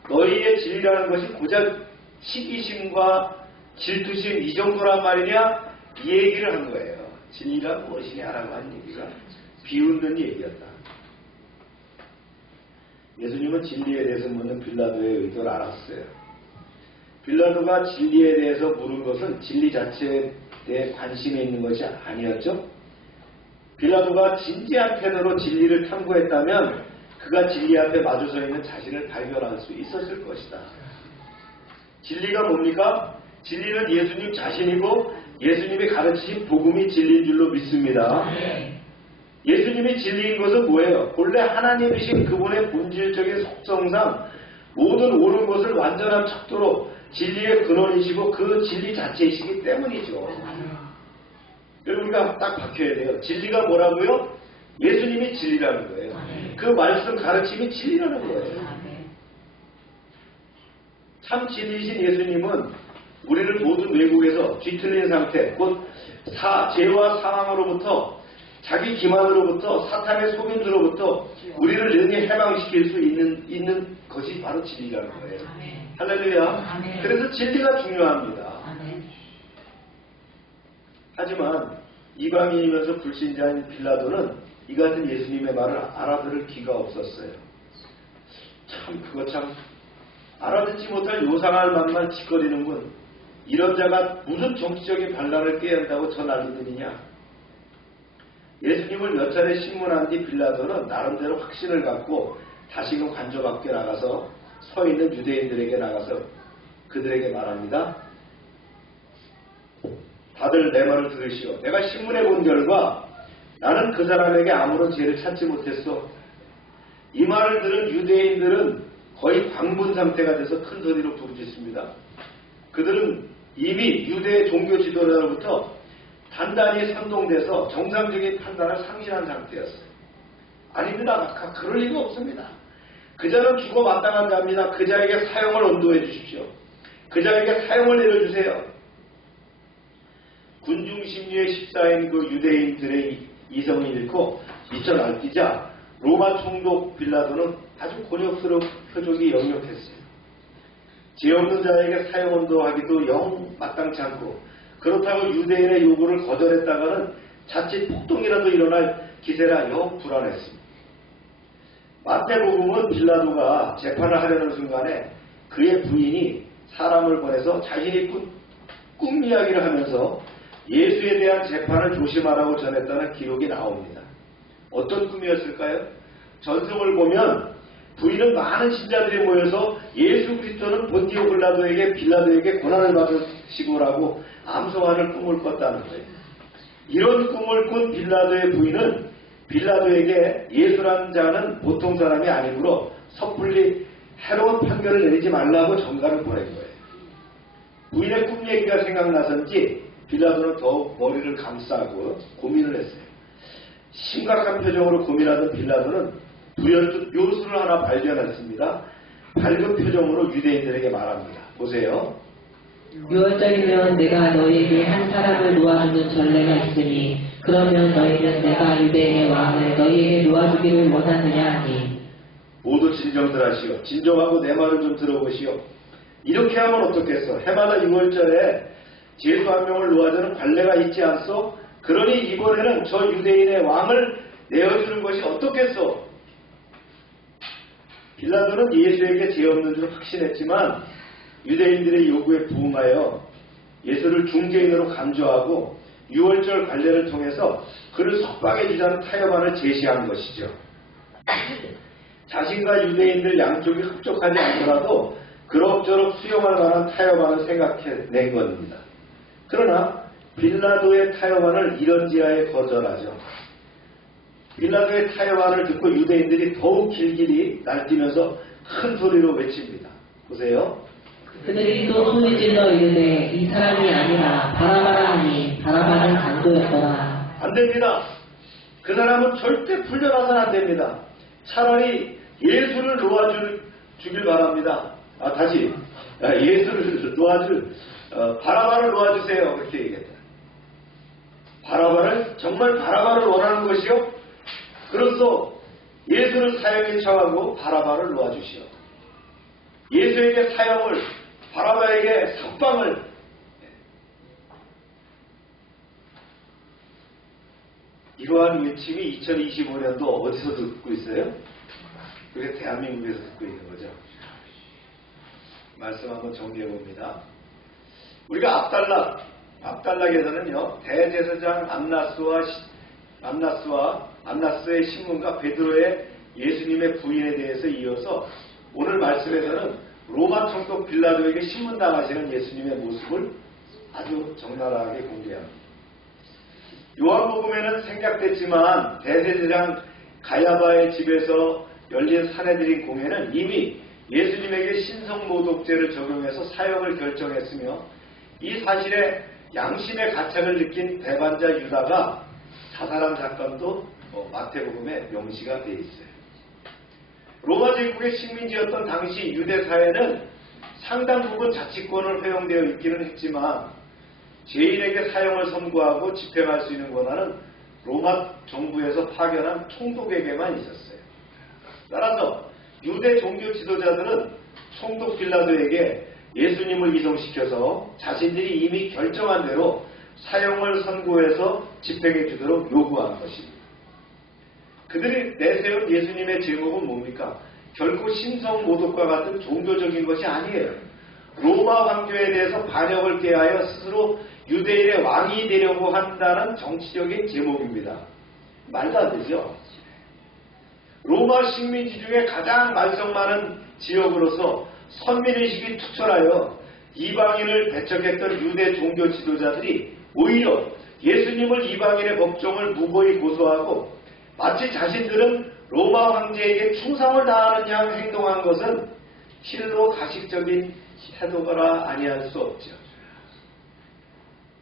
너희의 진리라는 것이 고작 시기심과 질투심 이 정도란 말이냐? 이 얘기를 한 거예요. 진리가 무엇이냐라고 하는 얘기가 비웃는 얘기였다. 예수님은 진리에 대해서 묻는 빌라도의 의도를 알았어요. 빌라도가 진리에 대해서 물은 것은 진리 자체에 대해 관심이 있는 것이 아니었죠. 빌라도가 진지한 태도로 진리를 탐구했다면 그가 진리 앞에 마주서 있는 자신을 발견할 수 있었을 것이다. 진리가 뭡니까? 진리는 예수님 자신이고 예수님이 가르치신 복음이 진리인 줄로 믿습니다. 예수님이 진리인 것은 뭐예요? 본래 하나님이신 그분의 본질적인 속성상 모든 옳은 것을 완전한 척도로 진리의 근원이시고 그 진리 자체이시기 때문이죠. 그래서 우리가 딱 박혀야 돼요. 진리가 뭐라고요? 예수님이 진리라는 거예요. 그 말씀 가르침이 진리라는 거예요. 참 진리이신 예수님은 우리를 모든 왜곡에서 뒤틀린 상태, 곧 죄와 사망으로부터 자기 기만으로부터 사탄의 속임수로부터 우리를 능히 해방시킬 수 있는 것이 바로 진리라는 거예요. 할렐루야. 그래서 진리가 중요합니다. 하지만 이방인이면서 불신자인 빌라도는 이 같은 예수님의 말을 알아들을 기가 없었어요. 그거 참 알아듣지 못할 요상할 만만 짓거리는군. 이런 자가 무슨 정치적인 반란을 깨야 한다고 저 난리들이냐. 예수님을 몇 차례 신문한 뒤 빌라도는 나름대로 확신을 갖고 다시금 관저 밖에 나가서 서 있는 유대인들에게 나가서 그들에게 말합니다. 다들 내 말을 들으시오. 내가 신문에 본 결과 나는 그 사람에게 아무런 죄를 찾지 못했어. 이 말을 들은 유대인들은 거의 광분 상태가 돼서 큰 소리로 부르짖습니다. 그들은 이미 유대 종교 지도자로부터 단단히 선동돼서 정상적인 판단을 상실한 상태였어요. 아닙니다. 그럴 리가 없습니다. 그 자는 죽어 마땅한 자입니다. 그 자에게 사형을 언도해 주십시오. 그 자에게 사형을 내려주세요. 군중심리의 십사인 그 유대인들의 이성을 잃고 미쳐 날뛰자 로마 총독 빌라도는 아주 곤욕스러운 표적이 역력했어요. 죄 없는 자에게 사형언도 하기도 영 마땅치 않고, 그렇다고 유대인의 요구를 거절했다가는 자칫 폭동이라도 일어날 기세라 영 불안했습니다. 마태복음은 빌라도가 재판을 하려는 순간에 그의 부인이 사람을 보내서 자신이 꿈 이야기를 하면서 예수에 대한 재판을 조심하라고 전했다는 기록이 나옵니다. 어떤 꿈이었을까요? 전승을 보면 부인은 많은 신자들이 모여서 예수 그리스도는 본디오 빌라도에게 고난을 받으시고라고 암송하는 꿈을 꿨다는 거예요. 이런 꿈을 꾼 빌라도의 부인은 빌라도에게 예수라는 자는 보통 사람이 아니므로 섣불리 해로운 판결을 내리지 말라고 전가를 보낸 거예요. 부인의 꿈 얘기가 생각나선지 빌라도는 더욱 머리를 감싸고 고민을 했어요. 심각한 표정으로 고민하던 빌라도는 불현듯 묘수를 하나 발견했습니다. 밝은 표정으로 유대인들에게 말합니다. 보세요. 6월절이면 내가 너희에게 한 사람을 놓아주는 전례가 있으니 그러면 너희는 내가 유대인의 왕을 너희에게 놓아주기를 원하느냐 하니. 모두 진정들하시오. 진정하고 내 말을 좀 들어보시오. 이렇게 하면 어떻겠어? 해마다 6월절에 제수 한 명을 놓아주는 관례가 있지 않소? 그러니 이번에는 저 유대인의 왕을 내어주는 것이 어떻겠소? 빌라도는 예수에게 죄 없는 줄 확신했지만 유대인들의 요구에 부응하여 예수를 중재인으로 간주하고 6월절 관례를 통해서 그를 석방해 주자는 타협안을 제시한 것이죠. 자신과 유대인들 양쪽이 흡족하지 않더라도 그럭저럭 수용할 만한 타협안을 생각해낸 겁니다. 그러나 빌라도의 타협안을 이런지하에 거절하죠. 빌라도의 타협안을 듣고 유대인들이 더욱 길길이 날뛰면서 큰 소리로 외칩니다. 보세요. 그들이 또 소리질러 이르되 이 사람이 아니라 바라바라 하니 바라바는 강도였더라. 안 됩니다. 그 사람은 절대 풀려나서는 안 됩니다. 차라리 예수를 놓아주길 바랍니다. 다시 예수를 바라바를 놓아주세요. 그렇게 얘기했다. 정말 바라바를 원하는 것이요? 그래서 예수를 사형에 처하고 바라바를 놓아주시오. 예수에게 사형을, 바라바에게 석방을. 이러한 외침이 2025년도 어디서 듣고 있어요? 그게 대한민국에서 듣고 있는 거죠. 말씀 한번 정리해 봅니다. 우리가 압달락에서는요, 대제사장 안나스의 신문과 베드로의 예수님의 부인에 대해서 이어서 오늘 말씀에서는 로마 총독 빌라도에게 신문당하시는 예수님의 모습을 아주 적나라하게 공개합니다. 요한복음에는 생략됐지만 대제사장 가야바의 집에서 열린 사내들인 공회는 이미 예수님에게 신성모독죄를 적용해서 사형을 결정했으며 이 사실에 양심의 가책을 느낀 배반자 유다가 자살한 사건도 마태복음에 명시가 되어 있어요. 로마 제국의 식민지였던 당시 유대 사회는 상당 부분 자치권을 허용되어 있기는 했지만 죄인에게 사형을 선고하고 집행할 수 있는 권한은 로마 정부에서 파견한 총독에게만 있었어요. 따라서 유대 종교 지도자들은 총독 빌라도에게 예수님을 이송시켜서 자신들이 이미 결정한 대로 사형을 선고해서 집행해 주도록 요구한 것입니다. 그들이 내세운 예수님의 제목은 뭡니까? 결코 신성모독과 같은 종교적인 것이 아니에요. 로마 황교에 대해서 반역을 깨하여 스스로 유대인의 왕이 되려고 한다는 정치적인 제목입니다. 말도 안 되죠. 로마 식민지 중에 가장 말썽 많은 지역으로서 선민의식이 투철하여 이방인을 배척했던 유대 종교 지도자들이 오히려 예수님을 이방인의 법정을 무고히 고소하고 마치 자신들은 로마 황제에게 충성을 다하는 양 행동한 것은 실로 가식적인 태도가 아니할 수 없죠.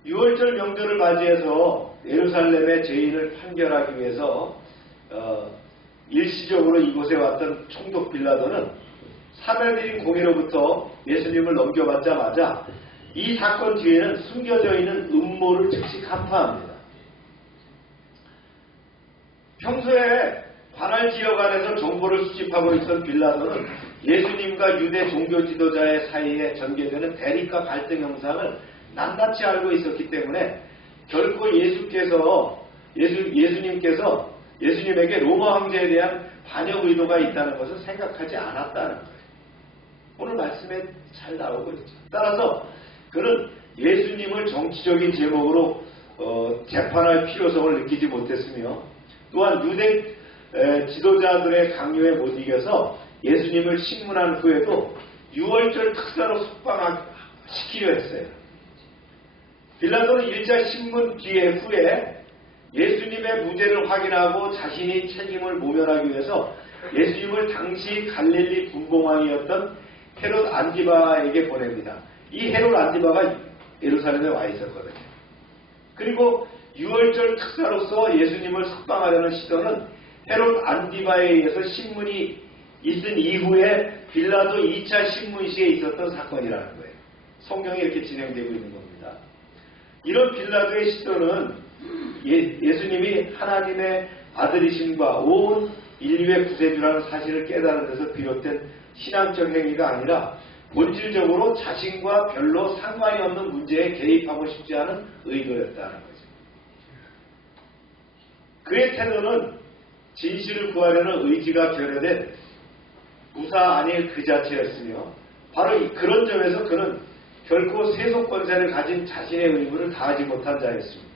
6월절 명절을 맞이해서 예루살렘의 죄인을 판결하기 위해서 일시적으로 이곳에 왔던 총독 빌라도는 사내들인 공회로부터 예수님을 넘겨받자마자 이 사건 뒤에는 숨겨져 있는 음모를 즉시 간파합니다. 평소에 관할 지역 안에서 정보를 수집하고 있던 빌라도는 예수님과 유대 종교 지도자의 사이에 전개되는 대립과 갈등 형상을 낱낱이 알고 있었기 때문에 결코 예수님에게 로마 황제에 대한 반역 의도가 있다는 것을 생각하지 않았다는 거예요. 오늘 말씀에 잘 나오고 있죠. 따라서 그는 예수님을 정치적인 제목으로 재판할 필요성을 느끼지 못했으며, 또한 유대 지도자들의 강요에 못 이겨서 예수님을 신문한 후에도 유월절 특사로 석방시키려 했어요. 빌라도는 1차 신문 뒤에 후에 예수님의 무죄를 확인하고 자신이 책임을 모면하기 위해서 예수님을 당시 갈릴리 분봉왕이었던 헤롯 안디바에게 보냅니다. 이 헤롯 안디바가 예루살렘에 와 있었거든요. 그리고 유월절 특사로서 예수님을 석방하려는 시도는 헤롯 안디바에 의해서 신문이 있은 이후에 빌라도 2차 신문시에 있었던 사건이라는 거예요. 성경이 이렇게 진행되고 있는 겁니다. 이런 빌라도의 시도는 예수님이 하나님의 아들이심과 온 인류의 구세주라는 사실을 깨달은 데서 비롯된 신앙적 행위가 아니라 본질적으로 자신과 별로 상관이 없는 문제에 개입하고 싶지 않은 의도였다는 거죠. 그의 태도는 진실을 구하려는 의지가 결여된 무사 아닐 그 자체였으며, 바로 그런 점에서 그는 결코 세속 권세를 가진 자신의 의무를 다하지 못한 자였습니다.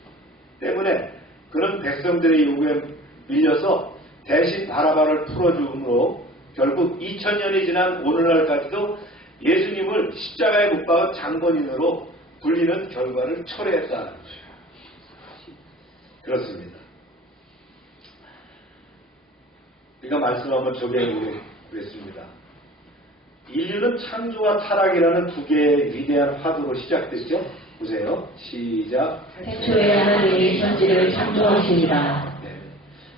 때문에 그는 백성들의 요구에 밀려서 대신 바라바를 풀어줌으로 결국 2000년이 지난 오늘날까지도 예수님을 십자가에 못 박은 장본인으로 불리는 결과를 초래했다는 거예요. 그렇습니다. 우리가 말씀 한번 조개해보겠습니다. 인류는 창조와 타락이라는 두 개의 위대한 화두로 시작됐죠? 보세요. 시작. 태초에 하나님이 천지를 창조하시니라. 네.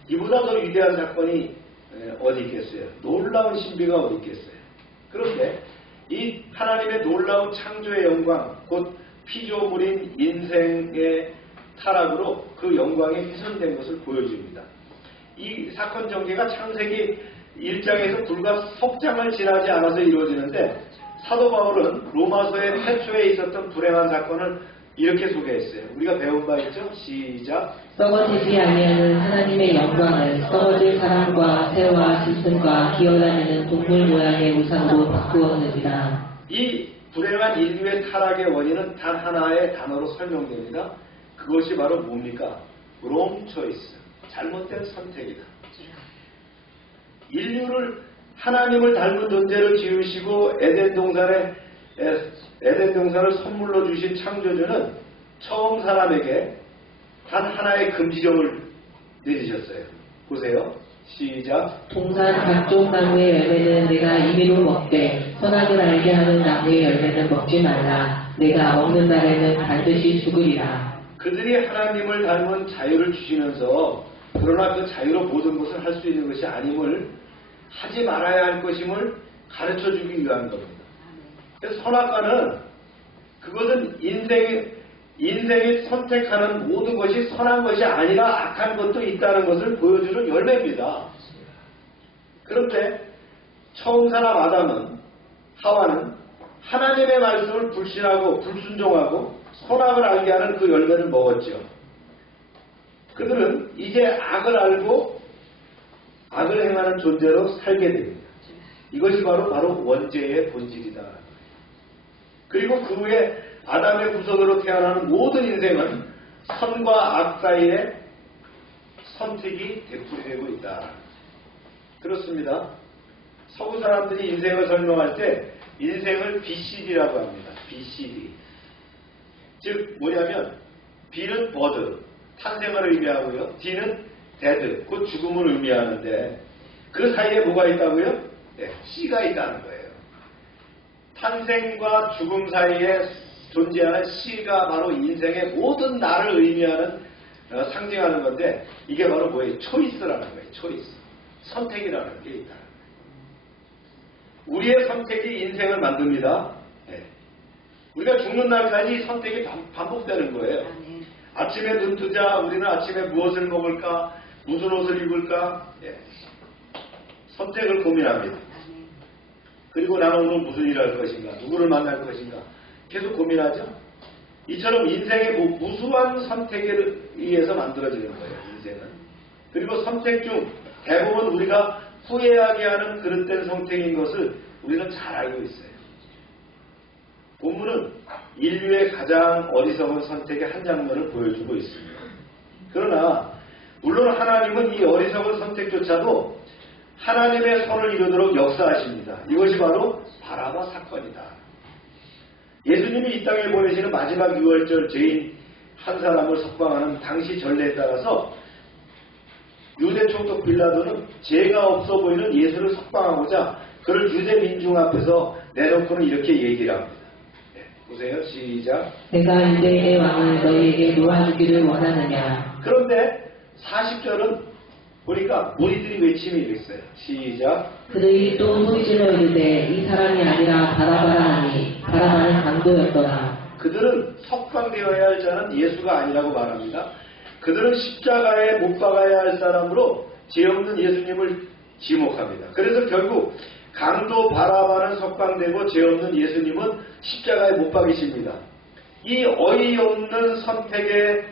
이보다 더 위대한 사건이 어디 있겠어요? 놀라운 신비가 어디 있겠어요? 그런데 이 하나님의 놀라운 창조의 영광, 곧 피조물인 인생의 타락으로 그 영광이 훼손된 것을 보여줍니다. 이 사건 전개가 창세기 1장에서 불과 석장을 지나지 않아서 이루어지는데, 사도 바울은 로마서의 태초에 있었던 불행한 사건을 이렇게 소개했어요. 우리가 배운 바 있죠? 시작. 썩어지지 아니하는 하나님의 영광을 썩어질 사람과 새와 짐승과 기어다니는 동물 모양의 우상으로 바꾸었느니라. 이 불행한 인류의 타락의 원인은 단 하나의 단어로 설명됩니다. 그것이 바로 뭡니까? wrong choice. 잘못된 선택이다. 인류를 하나님을 닮은 존재로 지으시고 에덴 동산을 선물로 주신 창조주는 처음 사람에게 단 하나의 금지령을 내리셨어요. 보세요. 시작. 동산 각종 나무의 열매는 내가 임의로 먹되 선악을 알게 하는 나무의 열매는 먹지 말라. 내가 먹는 날에는 반드시 죽으리라. 그들이 하나님을 닮은 자유를 주시면서, 그러나 그 자유로 모든 것을 할 수 있는 것이 아님을, 하지 말아야 할 것임을 가르쳐주기 위한 겁니다. 그래서 선악과는 그것은 인생이 선택하는 모든 것이 선한 것이 아니라 악한 것도 있다는 것을 보여주는 열매입니다. 그런데 처음 사람 아담은, 하와는 하나님의 말씀을 불신하고 불순종하고 선악을 알게 하는 그 열매를 먹었죠. 그들은 이제 악을 알고 악을 행하는 존재로 살게 됩니다. 이것이 바로 원죄의 본질이다. 그리고 그 후에 아담의 후손으로 태어나는 모든 인생은 선과 악 사이에 선택이 되풀이되고 있다. 그렇습니다. 서구 사람들이 인생을 설명할 때 인생을 BCD라고 합니다. BCD. 즉 뭐냐면 B는 버드, 탄생을 의미하고요. D는 데드, 곧 죽음을 의미하는데, 그 사이에 뭐가 있다고요? 네, C가 있다는 거예요. 탄생과 죽음 사이에 존재하는 C가 바로 인생의 모든 나를 의미하는, 상징하는 건데, 이게 바로 뭐예요? 초이스라는 거예요. 초이스. 선택이라는 게 있다. 우리의 선택이 인생을 만듭니다. 네. 우리가 죽는 날까지 선택이 반복되는 거예요. 아침에 눈 뜨자 우리는 아침에 무엇을 먹을까? 무슨 옷을 입을까? 예. 선택을 고민합니다. 그리고 나는 오늘 무슨 일을 할 것인가, 누구를 만날 것인가 계속 고민하죠. 이처럼 인생의 무수한 선택에 의해서 만들어지는 거예요. 인생은. 그리고 선택 중 대부분 우리가 후회하게 하는 그릇된 선택인 것을 우리는 잘 알고 있어요. 본문은 인류의 가장 어리석은 선택의 한 장면을 보여주고 있습니다. 그러나 물론 하나님은 이 어리석은 선택조차도 하나님의 선을 이루도록 역사하십니다. 이것이 바로 바라바 사건이다. 예수님이 이 땅에 보내시는 마지막 유월절 죄인 한 사람을 석방하는 당시 전례에 따라서 유대 총독 빌라도는 죄가 없어 보이는 예수를 석방하고자 그를 유대 민중 앞에서 내놓고는 이렇게 얘기를 합니다. 네, 보세요. 시작. 내가 유대인의 왕을 너희에게 놓아주기를 원하느냐. 그런데 40절은 보니까 무리들이 외침이 이랬어요. 시작. 그들이 또 소리질러 이르되 이 사람이 아니라 바라바라 하니 바라바는 강도였더라. 그들은 석방되어야 할 자는 예수가 아니라고 말합니다. 그들은 십자가에 못 박아야 할 사람으로 죄 없는 예수님을 지목합니다. 그래서 결국 강도 바라바는 석방되고 죄 없는 예수님은 십자가에 못 박이십니다. 이 어이없는 선택의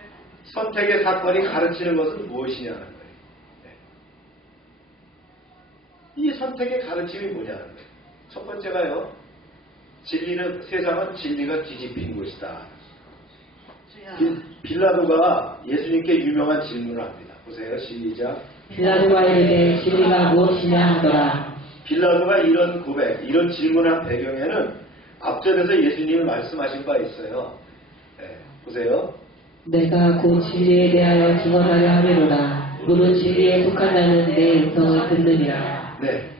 사건이 가르치는 것은 무엇이냐는 거예요. 이 선택의 가르침이 뭐냐는 거예요. 첫 번째가요. 세상은 진리가 뒤집힌 곳이다. 빌라도가 예수님께 유명한 질문을 합니다. 보세요. 시작. 빌라도가 이르되 진리가 무엇이냐 하더라. 빌라도가 이런 고백, 이런 질문을 한 배경에는 앞전에서 예수님이 말씀하신 바 있어요. 네, 보세요. 내가 곧 진리에 대하여 증언하려 함이로다. 무릇 진리에 속한 자는 내 음성을 듣느니라. 네.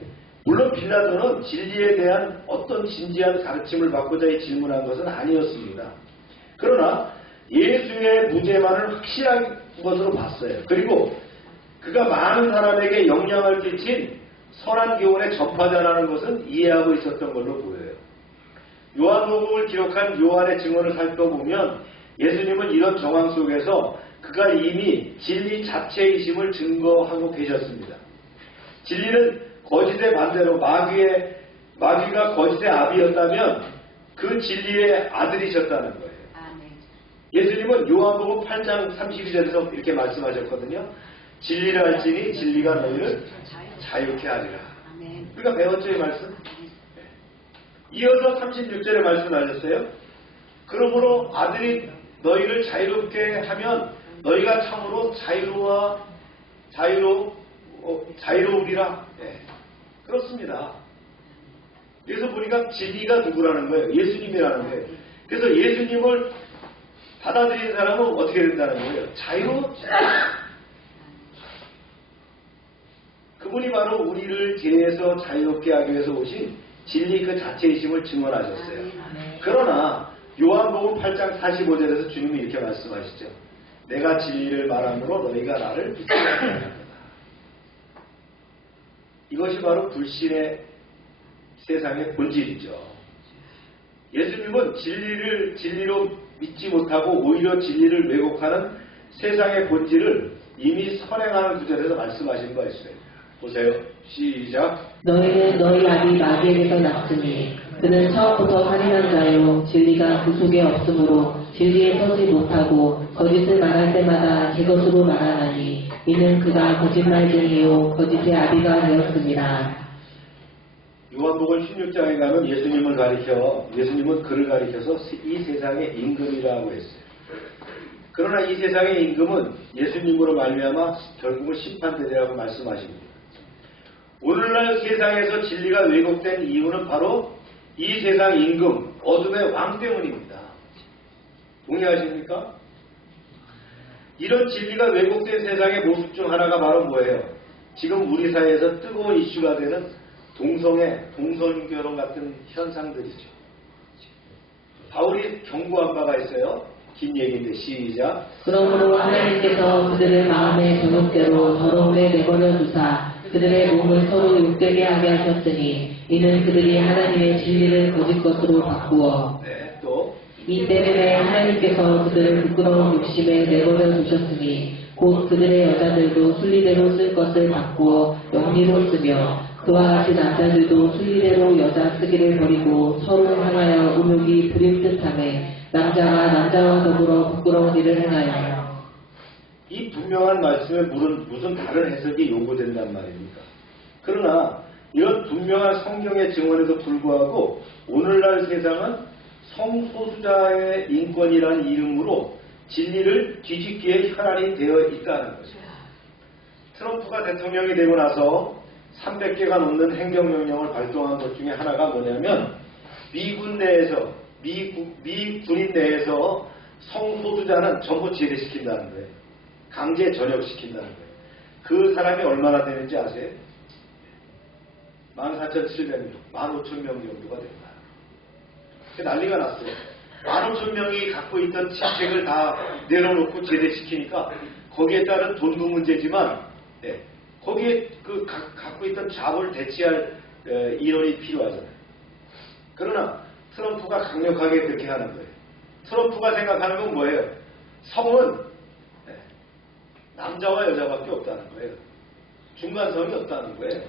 물론 빌라도는 진리에 대한 어떤 진지한 가르침을 받고자 질문한 것은 아니었습니다. 그러나 예수의 무죄만을 확실한 것으로 봤어요. 그리고 그가 많은 사람에게 영향을 끼친 선한 교훈의 전파자라는 것은 이해하고 있었던 걸로 보여요. 요한복음을 기록한 요한의 증언을 살펴보면 예수님은 이런 정황 속에서 그가 이미 진리 자체이심을 증거하고 계셨습니다. 진리는 거짓의 반대로 마귀가 거짓의 아비였다면 그 진리의 아들이셨다는 거예요. 예수님은 요한복음 8장 32절에서 이렇게 말씀하셨거든요. 진리를 알지니 진리가 너희를 자유케 하리라. 우리가 배웠죠, 이 말씀? 이어서 36절에 말씀하셨어요. 그러므로 아들이 너희를 자유롭게 하면 너희가 참으로 자유로우리라. 네. 그렇습니다. 그래서 보니까 진리가 누구라는 거예요? 예수님이라는 거예요. 그래서 예수님을 받아들이는 사람은 어떻게 된다는 거예요? 그분이 바로 우리를 죄에서 자유롭게 하기 위해서 오신 진리 그 자체이심을 증언하셨어요. 그러나 요한복음 8장 45절에서 주님이 이렇게 말씀하시죠. 내가 진리를 말함으로 너희가 나를 믿지 않는다. 이것이 바로 불신의 세상의 본질이죠. 예수님은 진리로 믿지 못하고 오히려 진리를 왜곡하는 세상의 본질을 이미 선행하는 구절에서 말씀하신 바 있어요. 보세요. 시작. 너희는 너희 아비 마귀에게서 났으니 그는 처음부터 살인한 자요 진리가 그 속에 없으므로 진리에 서지 못하고 거짓을 말할 때마다 제 것으로 말하나니 이는 그가 거짓말쟁이요 거짓의 아비가 되었습니다. 요한복음 16장에 가면 예수님은 그를 가리켜서 이 세상의 임금이라고 했어요. 그러나 이 세상의 임금은 예수님으로 말미암아 결국은 심판되리라고 말씀하십니다. 오늘날 세상에서 진리가 왜곡된 이유는 바로 이 세상 임금, 어둠의 왕 때문입니다. 동의하십니까? 이런 진리가 왜곡된 세상의 모습 중 하나가 바로 뭐예요? 지금 우리 사회에서 뜨거운 이슈가 되는 동성결혼 같은 현상들이죠. 바울이 경고한 바가 있어요. 긴 얘기인데 시작. 그러므로 하나님께서 그들의 마음의 정욕대로 더러움에 내버려 두사 그들의 몸을 서로 욕되게 하게 하셨으니 이는 그들이 하나님의 진리를 거짓 것으로 바꾸어 또 이 때문에 하나님께서 그들을 부끄러운 욕심에 내버려 두셨으니 곧 그들의 여자들도 순리대로 쓸 것을 바꾸어 영리로 쓰며 그와 같이 남자들도 순리대로 여자 쓰기를 버리고 서로 향하여 음욕이 부릴 듯하며 남자가 남자와 더불어 부끄러운 일을 행하여. 이 분명한 말씀에 무슨 다른 해석이 요구된단 말입니까? 그러나 이런 분명한 성경의 증언에도 불구하고 오늘날 세상은 성소수자의 인권이라는 이름으로 진리를 뒤집기에 혈안이 되어 있다는 것이죠. 트럼프가 대통령이 되고 나서 300개가 넘는 행정명령을 발동한 것 중에 하나가 뭐냐면 미군 내에서 미 군인 내에서 성소수자는 전부 제대시킨다는 거예요. 강제 전역시킨다는 거예요. 그 사람이 얼마나 되는지 아세요? 14,700명, 15,000명 정도가 됩니다. 난리가 났어요. 15,000명이 갖고 있던 친책을 다 내려놓고 제대시키니까 거기에 따른 돈도 문제지만 거기에 갖고 있던 잡을 대체할 인원이 필요하잖아요. 그러나 트럼프가 강력하게 그렇게 하는 거예요. 트럼프가 생각하는 건 뭐예요? 성은 남자와 여자밖에 없다는 거예요. 중간성이 없다는 거예요.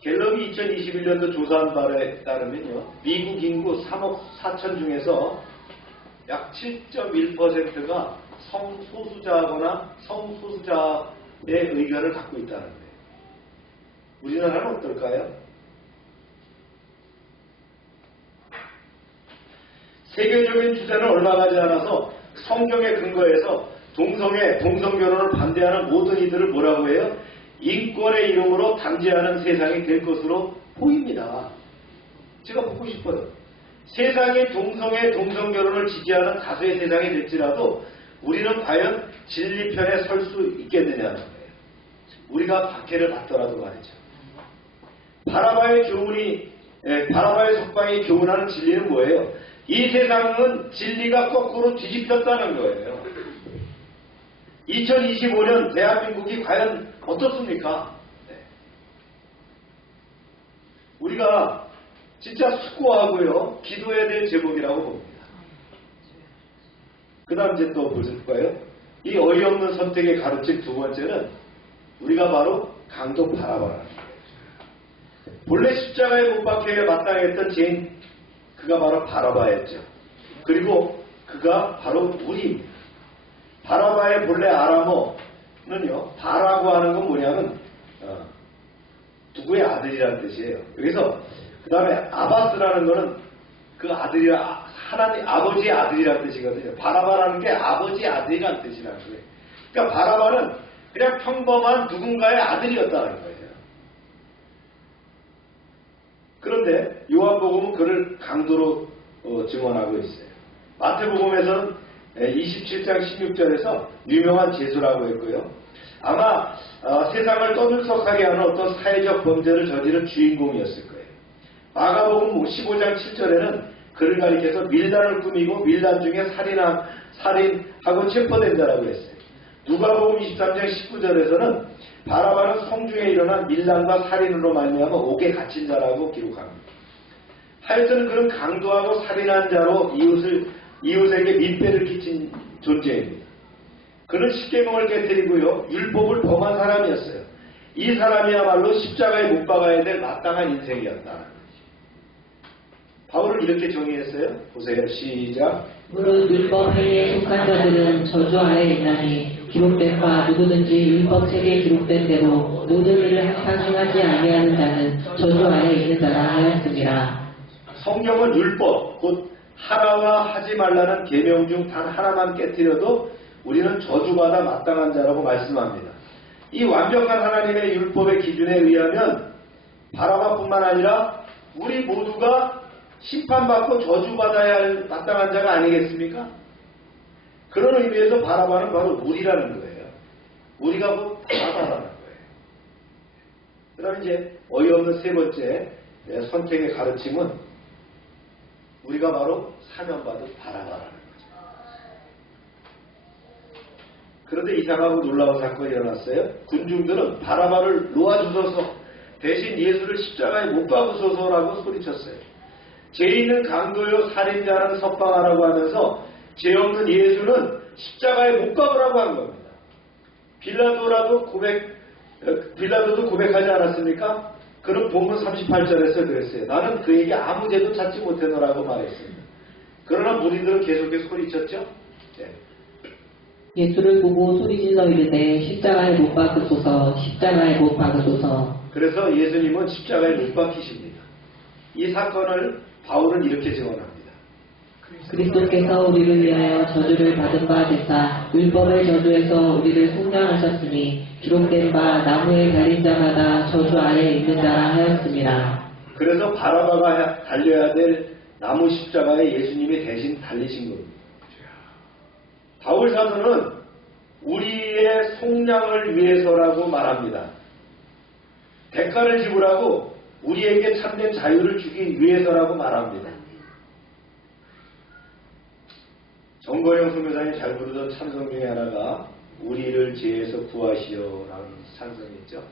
갤럽이 2021년도 조사한 바에 따르면요, 미국 인구 3억 4천 중에서 약 7.1%가 성소수자거나 성소수자의 의견을 갖고 있다는 거예요. 우리나라는 어떨까요? 세계적인 주제는 얼마 가지 않아서 성경에 근거해서 동성결혼을 반대하는 모든 이들을 뭐라고 해요? 인권의 이름으로 단죄하는 세상이 될 것으로 보입니다. 제가 묻고 싶어요. 세상이 동성결혼을 지지하는 다수의 세상이 될지라도 우리는 과연 진리편에 설 수 있겠느냐는 거예요. 우리가 박해를 받더라도 말이죠. 바라바의 석방이 교훈하는 진리는 뭐예요? 이 세상은 진리가 거꾸로 뒤집혔다는 거예요. 2025년 대한민국이 과연 어떻습니까? 우리가 진짜 숙고하고요, 기도해야 될 제목이라고 봅니다. 그 다음 이제 또 볼까요? 이 어이없는 선택의 가르침 두 번째는 우리가 바로 강도 바라바라는 거예요. 본래 십자가에 못 박혀 마땅했던 죄인, 그가 바로 바라바였죠. 그리고 그가 바로 우리입니다. 바라바의 본래 아람어는요, 바라고 하는 건 뭐냐면 누구의 아들이라는 뜻이에요. 여기서 그 다음에 아바스라는 거는 그 아들이라 하나님 아버지의 아들이라는 뜻이거든요. 바라바라는 게 아버지의 아들이라는 뜻이라는 거예요. 그러니까 바라바는 그냥 평범한 누군가의 아들이었다는 거예요. 그런데 요한복음은 그를 강도로 증언하고 있어요. 마태복음에서는 27장 16절에서 유명한 제수라고 했고요. 아마 세상을 떠들썩하게 하는 어떤 사회적 범죄를 저지른 주인공이었을 거예요. 마가복음 15장 7절에는 그를 가리켜서 밀단을 꾸미고 밀단 중에 살인하고 체포된 자라고 했어요. 누가복음 23장 19절에서는 바라바는 성중에 일어난 밀란과 살인으로 말미암아 옥에 갇힌 자라고 기록합니다. 하여튼 그는 강도하고 살인한 자로 이웃에게 민폐를 끼친 존재입니다. 그는 십계명을 깨뜨리고요, 율법을 범한 사람이었어요. 이 사람이야말로 십자가에 못 박아야 될 마땅한 인생이었다. 바울은 이렇게 정의했어요. 보세요. 시작. 무릇 율법 행위에 속한 자들은 저주 아래 있나니 기록된 바 누구든지 율법 책에 기록된 대로 모든 일을 상승하지 아니하는 자는 저주 아래 있는 자라 하였습니다. 성경은 율법, 곧 하나와 하지 말라는 계명 중 단 하나만 깨뜨려도 우리는 저주받아 마땅한 자라고 말씀합니다. 이 완벽한 하나님의 율법의 기준에 의하면 바라바뿐만 아니라 우리 모두가 심판받고 저주받아야 할 마땅한 자가 아니겠습니까? 그런 의미에서 바라바는 바로 우리라는 거예요. 우리가 곧 바라바라는 거예요. 그 다음에 이제 어이없는 세 번째 선택의 가르침은 우리가 바로 사면받은 바라바라는 거죠. 그런데 이상하고 놀라운 사건이 일어났어요. 군중들은 바라바를 놓아주소서, 대신 예수를 십자가에 못 박으소서라고 소리쳤어요. 죄 있는 강도요 살인자는 석방하라고 하면서 죄 없는 예수는 십자가에 못 박으라고 한 겁니다. 빌라도라도 빌라도도 고백하지 않았습니까? 그는 본문 38절에서 그랬어요. 나는 그에게 아무 죄도 찾지 못해노라고 말했습니다. 그러나 무리들은 계속해서 소리쳤죠. 네. 예수를 보고 소리질러 이르되 십자가에 못 박으소서 십자가에 못 박으소서. 그래서 예수님은 십자가에 못 박히십니다. 이 사건을 바울은 이렇게 증언합니다. 그리스도께서 우리를 위하여 저주를 받은 바 되사 율법의 저주에서 우리를 속량하셨으니 기록된 바 나무에 달린 자마다 저주 아래 있는 자라 하였습니다. 그래서 바라바가 달려야 될 나무 십자가에 예수님이 대신 달리신 겁니다. 바울 사도는 우리의 속량을 위해서라고 말합니다. 대가를 지불하고 우리에게 참된 자유를 주기 위해서라고 말합니다. 정거영 선교사님이 잘 부르던 찬송 중에 하나가 우리를 죄에서 구하시오라는 찬송이 있죠.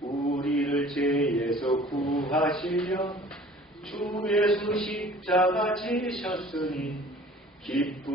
우리를 죄에서 구하시려 주 예수 십자가 지셨으니 기쁨